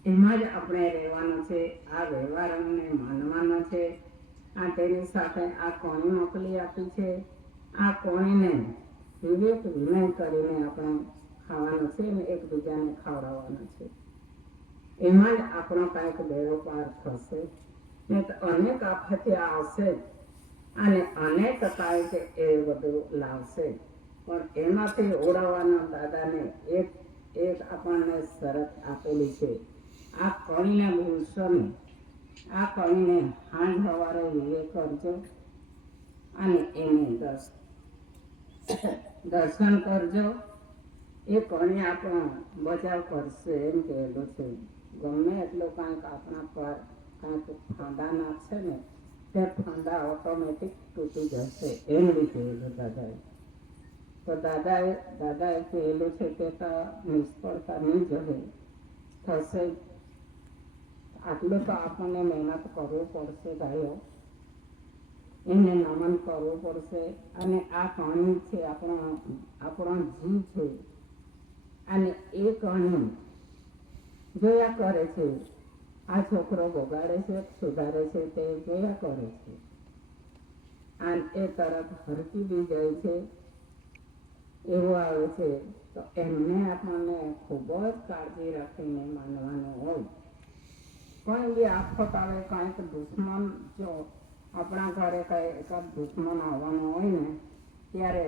એમાં જ આપણે રહેવાનું છે. આ વ્યવહારને માનવાનો છે. આ તેની સાથે આ કોણી મોકલી આપી છે. આ કોણીને વિવેક વિનય કરીને આપણે ખાવાનું છે અને એકબીજાને ખવડાવવાનું છે. એમાં જ આપણો કાંઈક બેડો પાર થશે. ને તો અનેક આફતે આવશે અને અનેક કાંઈક એ બધું લાવશે. પણ એમાંથી ઓળવવાના દાદાને એક એક આપણને શરત આપેલી છે. આ કણીને ભૂલશો નહીં. આ કણીને હાંજ સવારે વિવેક કરજો અને એને દર્શન કરજો. એ કણી આપણો બચાવ કરશે એમ કહેલું છે. ગમે એટલો કાંઈક આપણા પર કાંઈક ફાંદા નાખશે ને તે ફાંદા ઓટોમેટિક તૂટી જશે એમ બી કહેલું દાદાએ. તો દાદાએ કહેલું છે કે નિષ્ફળતા નહીં જશે, થશે. આટલું તો આપણને મહેનત કરવું પડશે ભાઈઓ, એને નમન કરવું પડશે. અને આ કણી છે આપણો જીવ છે, અને એ કણી જોયા કરે છે. આ છોકરો બગાડે છે, સુધારે છે, તે જોયા કરે છે. અને એ તરત હરકી બી જાય છે, એવું આવે છે. તો એમને આપણને ખૂબ જ કાળજી રાખીને માનવાનું હોય. કોઈ બી આફત આવે, કાંઈક દુશ્મન, જો આપણા ઘરે કાંઈ એકાદ દુશ્મન આવવાનો હોય ને, ત્યારે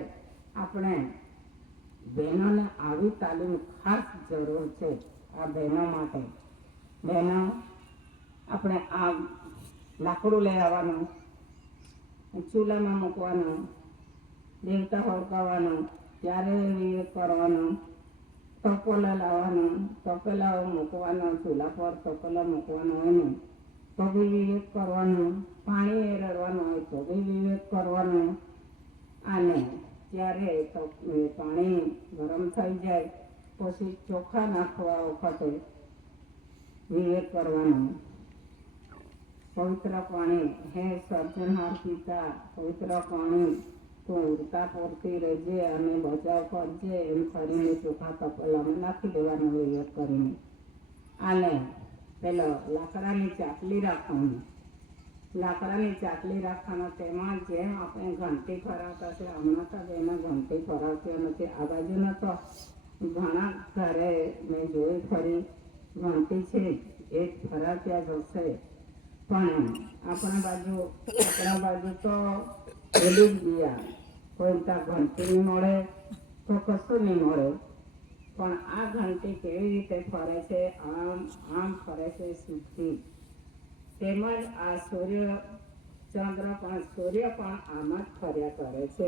આપણે બહેનોને આવી તાલીમ ખાસ જરૂર છે. આ બહેનો માટે, બહેનો આપણે આ લાકડું લઈ આવવાનું, ચૂલામાં મૂકવાનું, દેવતા હોડકાવાનું, ત્યારે વિવેક કરવાનું, તપેલા લાવવાનું, તપેલા મૂકવાનો, ચૂલા પર તપેલા મૂકવાનો હોય ને તો બી વિવેક કરવાનું, પાણી રેડવાનું હોય તો બી વિવેક કરવાનું. અને ત્યારે પાણી ગરમ થઈ જાય પછી ચોખા નાખવા વખતે વિવેક કરવાનું. પવિત્ર પાણી, હે સર્જનહાર પિતા, પવિત્ર પાણી તું ઉડતા પડતી રહેજે અને બચાવ કરજે એમ કરીને ચોખા તપેલામાં નાખી દેવાનું વિવેક કરીને. અને પેલો લાકડાની ચાકલી રાખવાની, લાકડાની ચાકલી રાખવાનો. તેમાં જેમ આપણે ઘંટી ફરાવતા છે, હમણાં તો એમાં ઘંટી ફરાવતી નથી. આ બાજુના તો ઘણા ઘરે મેં જોઈ ફરી ઘંટી છે એ ફરાવ્યા જશે, પણ આપણા બાજુ તો પેલું જ ગયા. કોઈ ત્યાં ઘંટી નહીં મળે તો કશું નહીં મળે. પણ આ ઘંટી કેવી રીતે ફરે છે, આમ ફરે છે સીધી. તેમજ આ સૂર્ય પણ આમ જ ફર્યા કરે છે,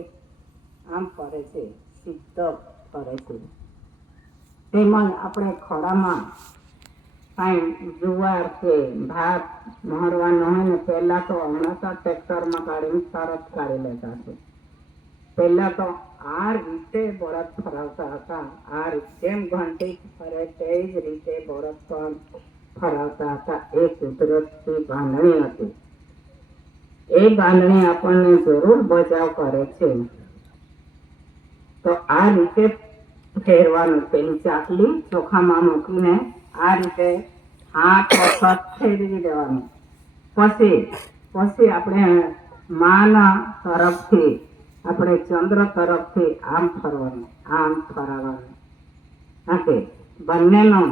આમ ફરે છે, સીધો ફરે છે. તેમજ આપણે ખોળામાં કાંઈ જુવાર કે ભાત મોરવાનો હોય ને, પહેલાં તો હમણાં તો ટ્રેક્ટરમાં કાઢીને તરત કાઢી લેતા છે. પહેલાં તો આ રીતે બળદ ફરાવતા હતા. આ જેમ ઘંટી ફરે તે જ રીતે બળદ પણ ફરાવતા હતા. એ કુદરતની બાંધણી હતી. એ બાંધણી આપણને જરૂર બચાવ કરે છે. તો આ રીતે ફેરવાનું, પેલી ચાકલી ચોખામાં મૂકીને આ રીતે હાથ વખત ફેરવી દેવાનું. પછી આપણે માના તરફથી, આપણે ચંદ્ર તરફથી આમ ફરવાનું, આમ ફરાવાનું. કે બંનેનું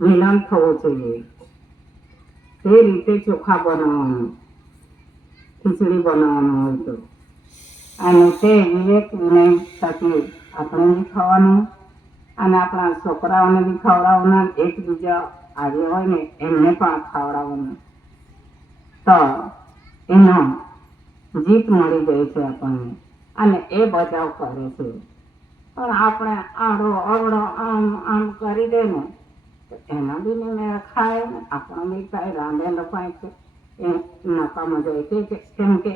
મિલન થવું જોઈએ. તે રીતે ચોખા બનાવવાનું, ખીચડી બનાવવાનું હોય તો. અને તે વિવેક વિનય થકી આપણે બી ખાવાનું અને આપણા છોકરાઓને બી ખવડાવવાના. એકબીજા આવ્યા હોય ને એમને પણ ખવડાવવાનું. તો એનો જીત મળી જાય છે આપણને, અને એ બચાવ કરે છે. પણ આપણે આડો અવડો આમ કરી દે ને તો એના બી નહીં ખાય ને, આપણો બી કાંઈ રાંધેલો કાંઈક એ નકામો જાય. કેમ કે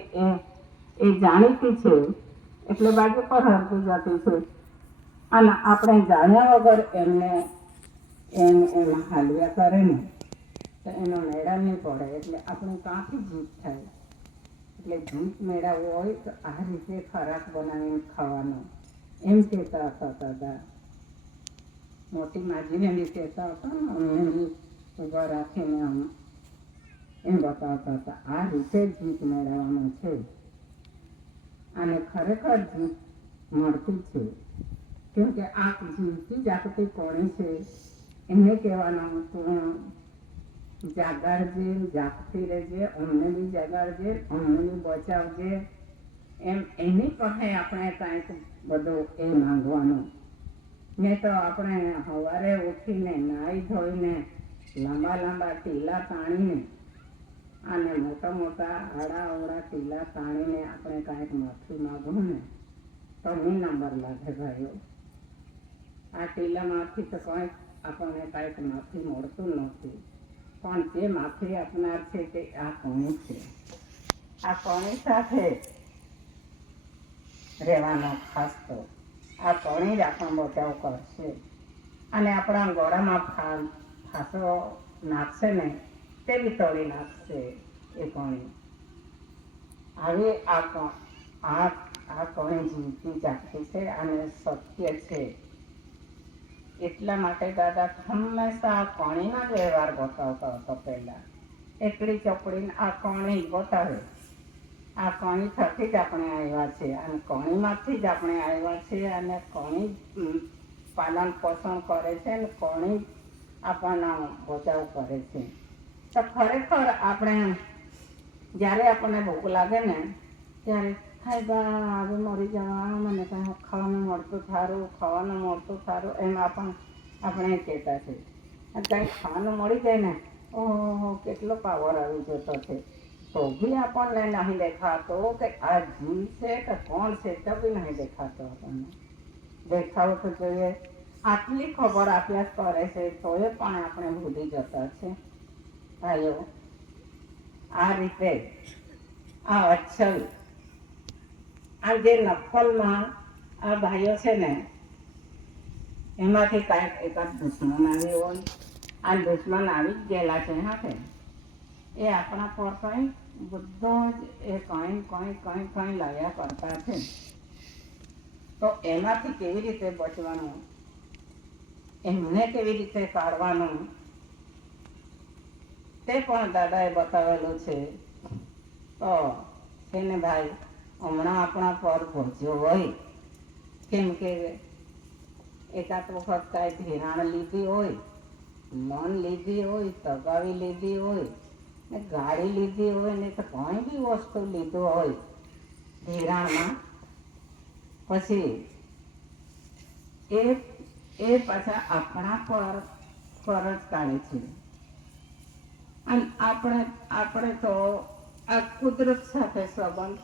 એ જાણીતી છે એટલે બાજુ પર હરતી જતી છે. અને આપણે જાણ્યા વગર એમ હાલ્યા કરે ને તો એનો મેળા નહીં પડે. એટલે આપણે કાંથી જીત થાય. એટલે જીત મેળવવો હોય તો આ રીતે ખોરાક બનાવીને ખાવાનો એમ કહેતા હતા દાદા. મોટી માજીને બી કહેતા હતા, અમને બી ઊભા રાખીને એમ બતાવતા હતા. આ રીતે જીત મેળવવાનો છે. અને ખરેખર જીત મળતી છે. કેમ કે આ જીવતી જાગતી કોણી છે એને કહેવાનું તું જાગાડજે, જાગતી રહેજે, અમને બી જગાડજે, અમને બી બચાવજે. એમ એની પાસે આપણે કાંઈક બધું એ માંગવાનું. ને તો આપણે સવારે ઉઠીને નાહી ધોઈને લાંબા લાંબા ટીલા તાણીને અને મોટા મોટા આડા અવળા ટીલા તાણીને આપણે કાંઈક માફી માગવું ને તો નહીં નંબર લાગે ભાઈઓ. આ ટીલામાંથી તો કંઈક આપણને કાંઈક માફી મળતું નથી. પણ જે માફી આપનાર છે તે આ કોણી છે. આ કોણી સાથે રહેવાનો ખાસ તો આ કોણી જ આપણો બચાવ કરશે અને આપણા ગોળામાં ફાંસો નાખશે ને તે બી તોડી નાખશે એ કોણી. આવી આ કોણી જીવતી જાગતી છે અને સત્ય છે. એટલા માટે દાદા હંમેશા આ કોણીનો જ વ્યવહાર બતાવતો હતો. પહેલા એકડી ચોપડીને આ કોણી બતાવે. આ કોણી થકી જ આપણે આવ્યા છે અને કોણીમાંથી જ આપણે આવ્યા છીએ અને કોણી પાલન પોષણ કરે છે અને કોણી આપણનો બચાવ કરે છે. તો ખરેખર આપણે જ્યારે આપણને ભૂખ લાગે ને ત્યારે હાય બા હવે મરી જવા, મને કાંઈ ખાવાનું મળતું સારું એમ આપણે કહેતા છે. અને કાંઈ ખાવાનું મળી જાય ને ઓહો કેટલો પાવર આવી જતો છે. તો બી આપણને નહીં દેખાતો કે આ જીવ છે કે કોણ છે તો બી નહીં દેખાતો. આપણને દેખાવો તો જોઈએ. આટલી ખબર આપ્યા કરે છે તોય પણ આપણે ભૂલી જતા છે ભાઈઓ. આ રીતે આ અચ્છલ આ જે નફલમાં આ ભાઈઓ છે ને એમાંથી કાંઈક એકાદ દુશ્મન આવી હોય. આ દુશ્મન આવી જ ગયેલા છે. હા કે એ આપણા પર કંઈ બધો જ એ કંઈ લાવ્યા કરતા છે. તો એમાંથી કેવી રીતે બચવાનું, એમને કેવી રીતે કાઢવાનું તે પણ દાદાએ બતાવેલું છે. તો એને ભાઈ હમણાં આપણા પર ભોજ્યો હોય, કેમ કે એકાદ વખત કાંઈ ધિરાણ લીધી હોય, લોન લીધી હોય, તગાવી લીધી હોય ને ગાડી લીધી હોય ને તો કંઈ બી વસ્તુ લીધું હોય ધિરાણમાં, પછી એ પાછા આપણા પર ફરજ કાઢે છે. અને આપણે તો આ કુદરત સાથે સંબંધ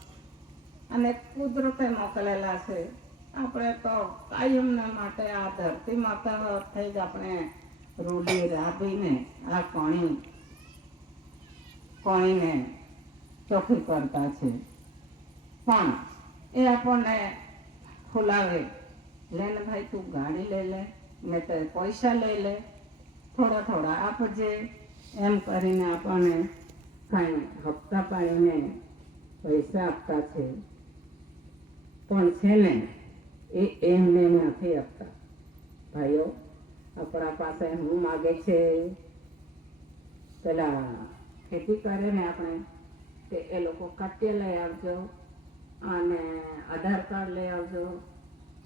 અને કુદરતે મોકલેલા છે. આપણે તો કાયમના માટે આ ધરતી માતા થઈ જ આપણે રૂડી રાબીને આ કોણીને ચોખ્ખી કરતા છે. પણ એ આપણને ખોલાવે, લેને ભાઈ તું ગાડી લઈ લે ને તો પૈસા લઈ લે, થોડા આપજે એમ કરીને આપણને કાંઈ હપ્તા પાડીને પૈસા આપતા છે. પણ છે ને એ એમને નથી આપતા ભાઈઓ. આપણા પાસે શું માગે છે, પેલા ખેતી કરે ને આપણે કે એ લોકો કાટ્યા લઈ આવજો અને આધાર કાર્ડ લઈ આવજો,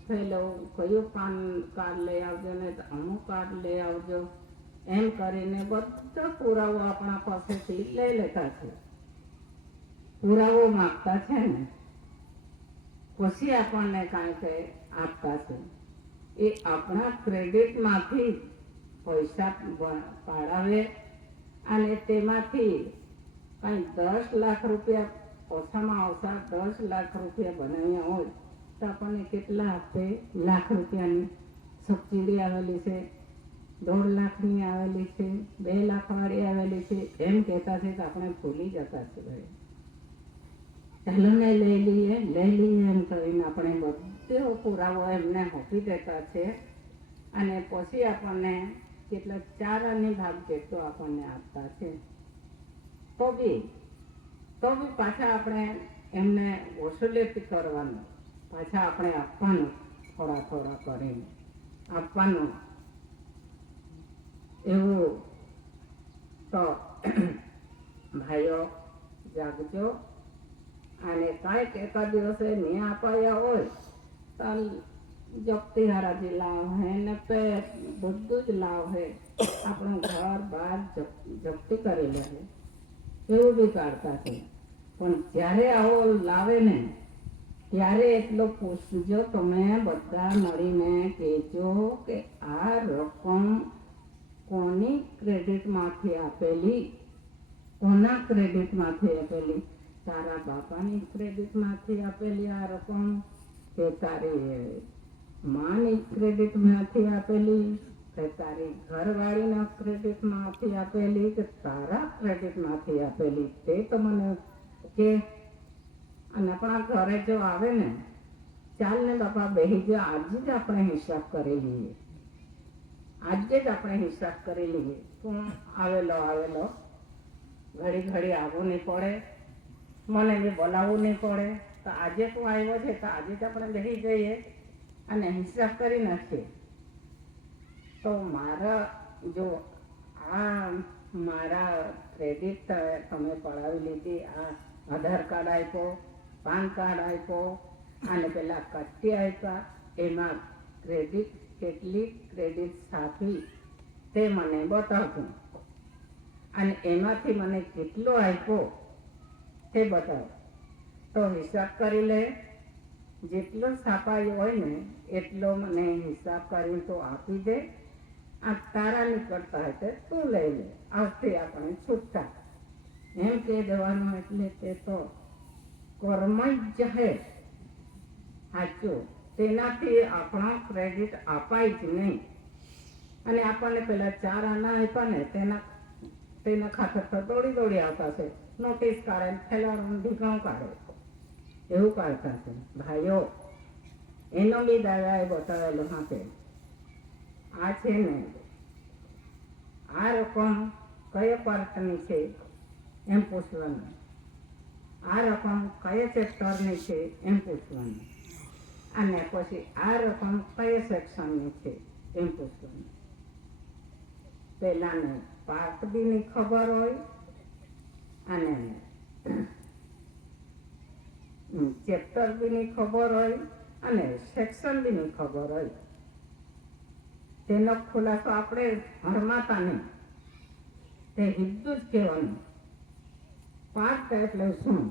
પેલું કયું પાન કાર્ડ લઈ આવજો ને અમુક કાર્ડ લઈ આવજો, એમ કરીને બધા પુરાવો આપણા પાસેથી લઈ લેતા છે. પુરાવો માગતા છે ને પછી આપણને કાંઈ કંઈ આપતા છે. એ આપણા ક્રેડિટમાંથી પૈસા પાડાવે અને તેમાંથી કાંઈ 10 લાખ રૂપિયા, ઓછામાં ઓછા 10 લાખ રૂપિયા બનાવ્યા હોય તો આપણને કેટલા આપે? લાખ રૂપિયાની સબસિડી આવેલી છે, 1.5 લાખની આવેલી છે, 2 લાખવાળી આવેલી છે, એમ કહેતા છે તો આપણે ભૂલી જતા છે ભાઈ. ચાલો ને લઈ લઈએ એમ કરીને આપણે બધો પુરાવો એમને હોપી દેતા છે અને પછી આપણને કેટલા 4 આની ભાગ જેટલો આપણને આપતા છે. તો બી પાછા આપણે એમને વસૂલી કરવાનું, પાછા આપણે આપવાનું, થોડા કરીને આપવાનું. એવું તો ભાઈઓ જાગજો અને કાંઈક એકાદ દિવસે નહીં અપાયા હોય તો જપ્તી હરાજી લાવે ને બધું જ લાવે, આપણું ઘર બહાર જપ્તી કરી લે, એવું બી કાઢતા છે. પણ જ્યારે આવો લાવે ને ત્યારે એટલો પૂછજો, તમે બધા મળીને કહેજો કે આ રકમ કોની ક્રેડિટમાંથી આપેલી, કોના ક્રેડિટમાંથી આપેલી? તારા બાપાની ક્રેડિટમાંથી આપેલી આ રકમ, કે તારી માની ક્રેડિટમાંથી આપેલી, કે તારી ઘરવાળીના ક્રેડિટમાંથી આપેલી, કે તારા ક્રેડિટમાંથી આપેલી? તે તો મને કે. અને આપણા ઘરે જો આવે ને, ચાલ ને બાપા બેહી જા, આજે જ આપણે હિસાબ કરી લઈએ, આજે જ આપણે હિસાબ કરી લઈએ. તું આવેલો ઘડી ઘડી આવવું નહીં પડે, મને બી બોલાવવું નહીં પડે, તો આજે તું આવ્યો છે તો આજે જ આપણે બેસી જઈએ અને હિસાબ કરી નાખીએ. તો મારા જો આ મારા ક્રેડિટ તમે પડાવી લીધી, આ આધાર કાર્ડ આપ્યો, પાન કાર્ડ આપ્યો અને પેલા કટ્ટી આપ્યા, એમાં ક્રેડિટ કેટલી ક્રેડિટ સાચવી તે મને બતાવજો, અને એમાંથી મને કેટલો આપ્યો તે બતાવો. તો હિસાબ કરી લે, જેટલો છાપાયો હોય ને એટલો મને હિસાબ કરીને તો આપી દે. આ તારા નીકળતા હોય તો તું લઈ લે, આવતી આપણે છૂટતા એમ કહી દેવાનું. એટલે તે તો કર્મ જ છે સાચું, તેનાથી આપણો ક્રેડિટ અપાય જ નહીં. અને આપણને પેલા 4 આના આપ્યા ને તેના ખાતર તો દોડી આવતા છે, નોટિસ કાઢે, થેલાનું ઢીકણું કાઢે, એવું કાઢતા છે ભાઈઓ. એનો બી દાદાએ બતાવેલો હાથે. આ છે ને, આ રકમ કયા પાર્ટની છે એમ પૂછવાનું, આ રકમ કયા ચેપ્ટરની છે એમ પૂછવાનું, અને પછી આ રકમ કયા સેક્શનની છે એમ પૂછવાનું. પહેલાને પાર્ટ બીની ખબર હોય અને ચેપ્ટર બીની ખબર હોય અને સેક્શન બીની ખબર હોય. તેનો ખુલાસો આપણે હરમાતા નહીં, તે સીધું જ કહેવાનું. પાર્ટ એટલે શું?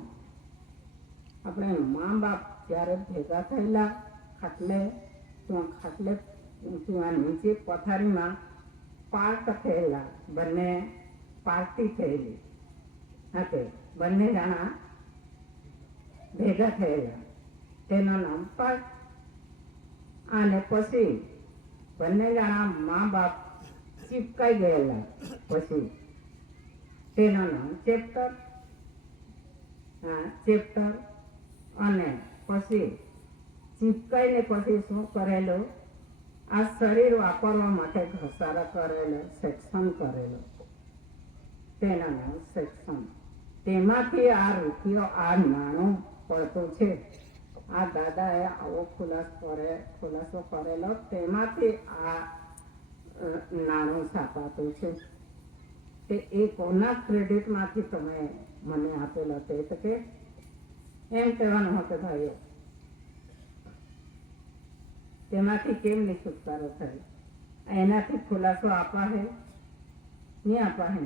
આપણે મા બાપ જ્યારે ભેગા થયેલા ખાટલે ત્યાં નીચે પથારીમાં પાર્ટ થયેલા, બંને પાર્ટી થયેલી hatte, બંને જણા ભેગા થયેલા, તેનું નામ પાર્ટ. અને પછી બંને જણા મા બાપ ચીપકાઈ ગયેલા પછી તેનું નામ ચેપ્ટર. ચેપ્ટર. અને પછી ચીપકાઈને પછી શું કરેલું? આ શરીર વાપરવા માટે ઘસારા કરેલો, સેક્શન કરેલો, તેના નામ સેક્શન. તેમાંથી આ રૂપિયો, આ નાણું પડતું છે. આ દાદાએ આવો ખુલાસો કરેલો, તેમાંથી આ નાણું છાપાતું છે. તે એ કોના ક્રેડિટમાંથી તમે મને આપેલો તે તો કે એમ કહેવાનું હતું ભાઈઓ. તેમાંથી કેમ નહીં છુટકારો થાય? એનાથી ખુલાસો આપા હે નહીં આપા હે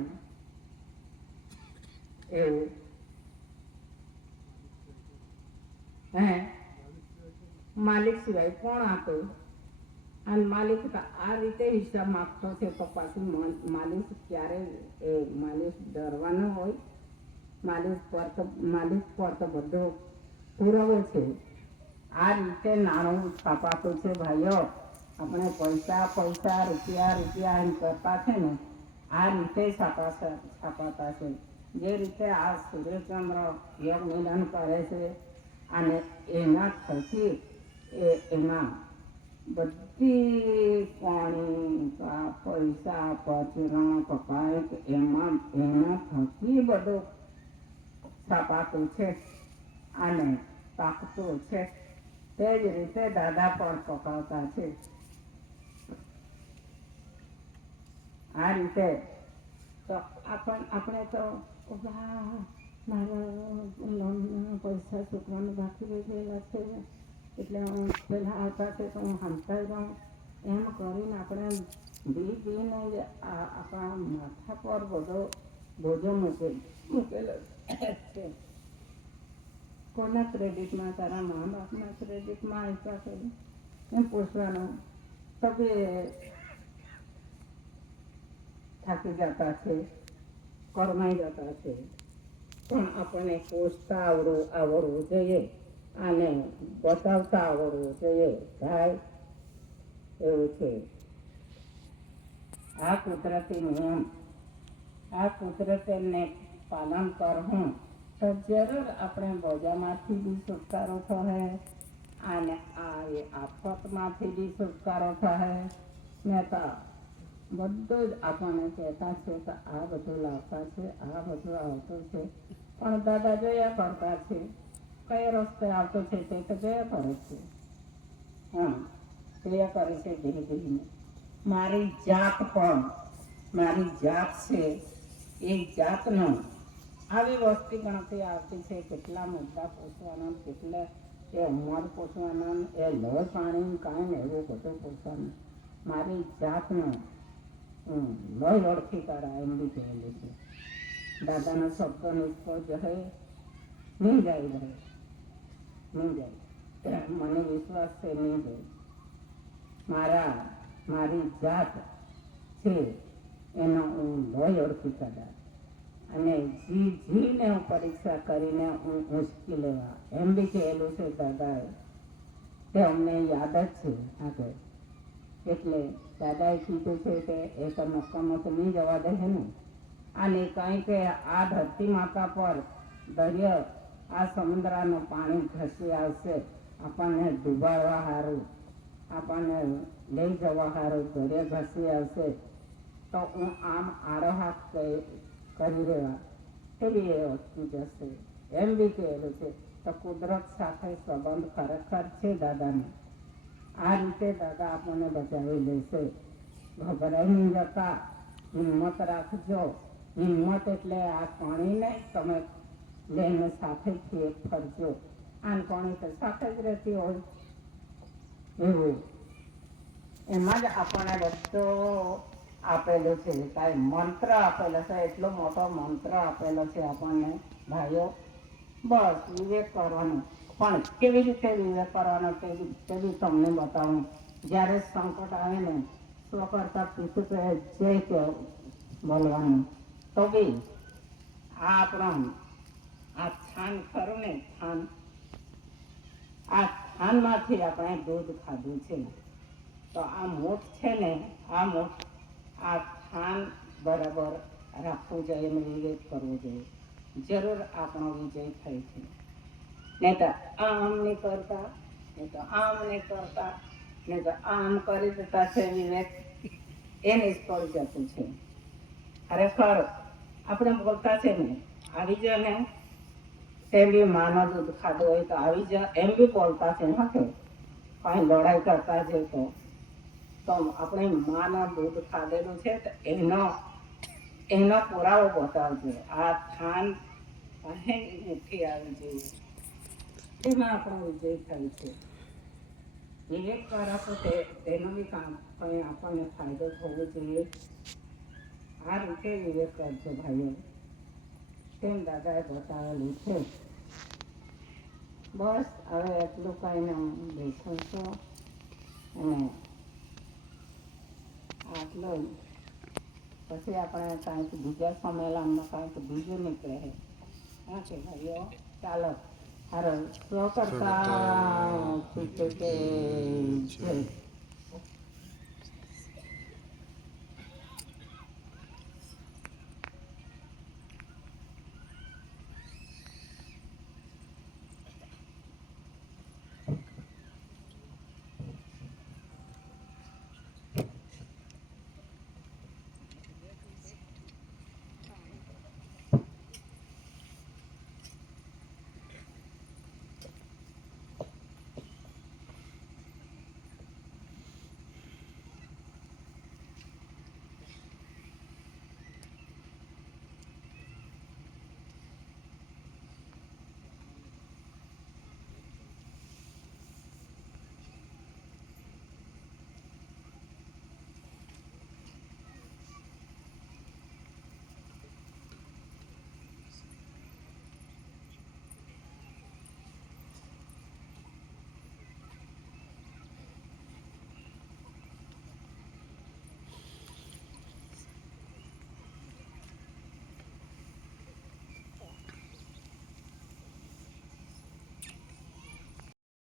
એવું હે? માલિક સિવાય કોણ આપે? અને માલિક આ રીતે હિસાબ માગતો છે તો પાછું માલિક ક્યારે માલિક ડરવાનો હોય? માલિક પર તો બધો પુરાવો છે. આ રીતે નાણું છાપાતું છે ભાઈઓ. આપણે પૈસા રૂપિયા એમ કરતા છે ને, આ રીતે છાપાતા છે. જે રીતે આ સૂર્યચંદ્ર યોગ મિલન કરે છે, અને એના થકી એમાં બધી પાણી પૈસા પચરણ પકાય એના થકી બધું છાપાતું છે અને પાકતું છે. તે જ રીતે દાદા પણ પકાવતા છે. આ રીતે તો આપણે તો મારા પૈસા છોકરાને બાકી રહી ગયેલા છે, એટલે હું પહેલાં આવતા છે તો હું હંતાઈ રહું, એમ કરીને આપણે બીને આપણા માથા પર બધો બોજો મૂકેલો છે. કોના ક્રેડિટમાં, તારા મા બાપના ક્રેડિટમાં આપ્યા કરે એમ પૂછવાનું. તો બી થાકી જતા છે, કરમાઈ જતા છે, પણ આપણને પૂછતા આવડવું જોઈએ અને બતાવતા આવડવું જોઈએ. ભાઈ એવું છે આ કુદરતી નિયમ, આ કુદરતને પાલન કરવું તો જરૂર આપણે બોજામાંથી બી છુટકારો થશે અને આ એ આફતમાંથી બી છુટકારો થશે. ને તો બધું જ આપણને કહેતા છે કે આ બધું લાવતા છે, આ બધું આવતું છે, પણ દાદા જોયા કરતા છે કયો રસ્તે આવતો છે તે તો જોયા કરે છે. જોયા કરે છે ધીરે ધીરે. મારી જાત પણ, મારી જાત છે એ જાતનો આવી વસ્તી ગણતરી આવતી છે. કેટલા મુદ્દા પૂછવાના, કેટલા એ ઉંમર પૂછવાના, એ લોહી પાણી કાંઈ ને એવું બધું પૂછવાનું. મારી જાતનું લોહી ઓળખી કાઢા એમ બી કહેલું છે. દાદાનો શબ્દ નિષ્ફળ જશે નહીં જાય, રહે નહીં જાય. મને વિશ્વાસ છે નહીં જાય. મારી જાત છે એનો હું લોહી ઓળખી કાઢા અને જીને હું પરીક્ષા કરીને હું ઉંચકી લેવા એમ બી કહેલું છે દાદાએ. તે અમને યાદ જ છે આગળ. એટલે દાદાએ કીધું છે કે એ તો નક્કામો તો નહીં જવા દે ને. અને કંઈ કે આ ધરતી માતા પર દરિયો, આ સમુદ્રનું પાણી ઘસી આવશે આપણને ડૂબાડવા સારું, આપણને લઈ જવા સારું દરિયો ઘસી આવશે તો હું આમ આડો હાથ કરી રહેવા એવી એ વસ્તુ જશે એમ બી કહેલું છે. તો કુદરત સાથે સંબંધ ખરેખર છે દાદાને. આ રીતે દાદા આપણને બચાવી લેશે. ગભરાઈ નહીં જતા, હિંમત રાખજો. હિંમત એટલે આ પાણીને તમે લઈને સાથે ફરજો. આન પાણી તો સાથે જ રહેતી હોય એવું. એમાં જ આપણને બધો આપેલો છે. કાંઈ મંત્ર આપેલો છે, એટલો મોટો મંત્ર આપેલો છે આપણને ભાઈઓ. બસ વિવેક કરવાનો, પણ કેવી રીતે વિવેક કરવાનો તે બી તમને બતાવું. જ્યારે સંકટ આવે ને સ્વ કરતા પીછું તો જય કે બોલવાનું. તો બી આ આપણો આ થાન ખરું ને, થાન, આ થાનમાંથી આપણે દૂધ ખાધું છે. તો આ મૂઠ છે ને, આ મૂઠ, આ થાન બરાબર રાખવું જોઈએ અને વિવેક કરવો જોઈએ. જરૂર આપણો વિજય થાય છે. નહીં તો આમ નહીં કરતા, નહીં તો આમ નહીં કરતા, નહીં તો આમ કરી દેતા છે. વિવેક એ નિષ્ફળ જતું છે. ખરેખર આપણે બોલતા છે ને આવી જાય ને તેમ બી માનો દૂધ ખાધું હોય તો આવી જાય એમ બી બોલતા છે. કે કાંઈ લડાઈ કરતા છે તો આપણે માના દૂધ ખાધેલું છે તો એનો પુરાવો બતાવજો. આ થાન નથી આવી જોઈએ, એમાં આપણો વિજય થાય છે. વિવેક કરો તો તેનો બી કંઈ આપણને ફાયદો થવો જોઈએ. આ રીતે વિવેક કરજો ભાઈઓ, તેમ દાદાએ બતાવેલું છે. બસ હવે એટલું કહીને હું બેસું છું અને આટલો પછી આપણે કાંઈક બીજા સંમેલનમાં કાંઈક બીજું નીકળે. હા કે ભાઈઓ ચાલો હારો સ્વ કરતા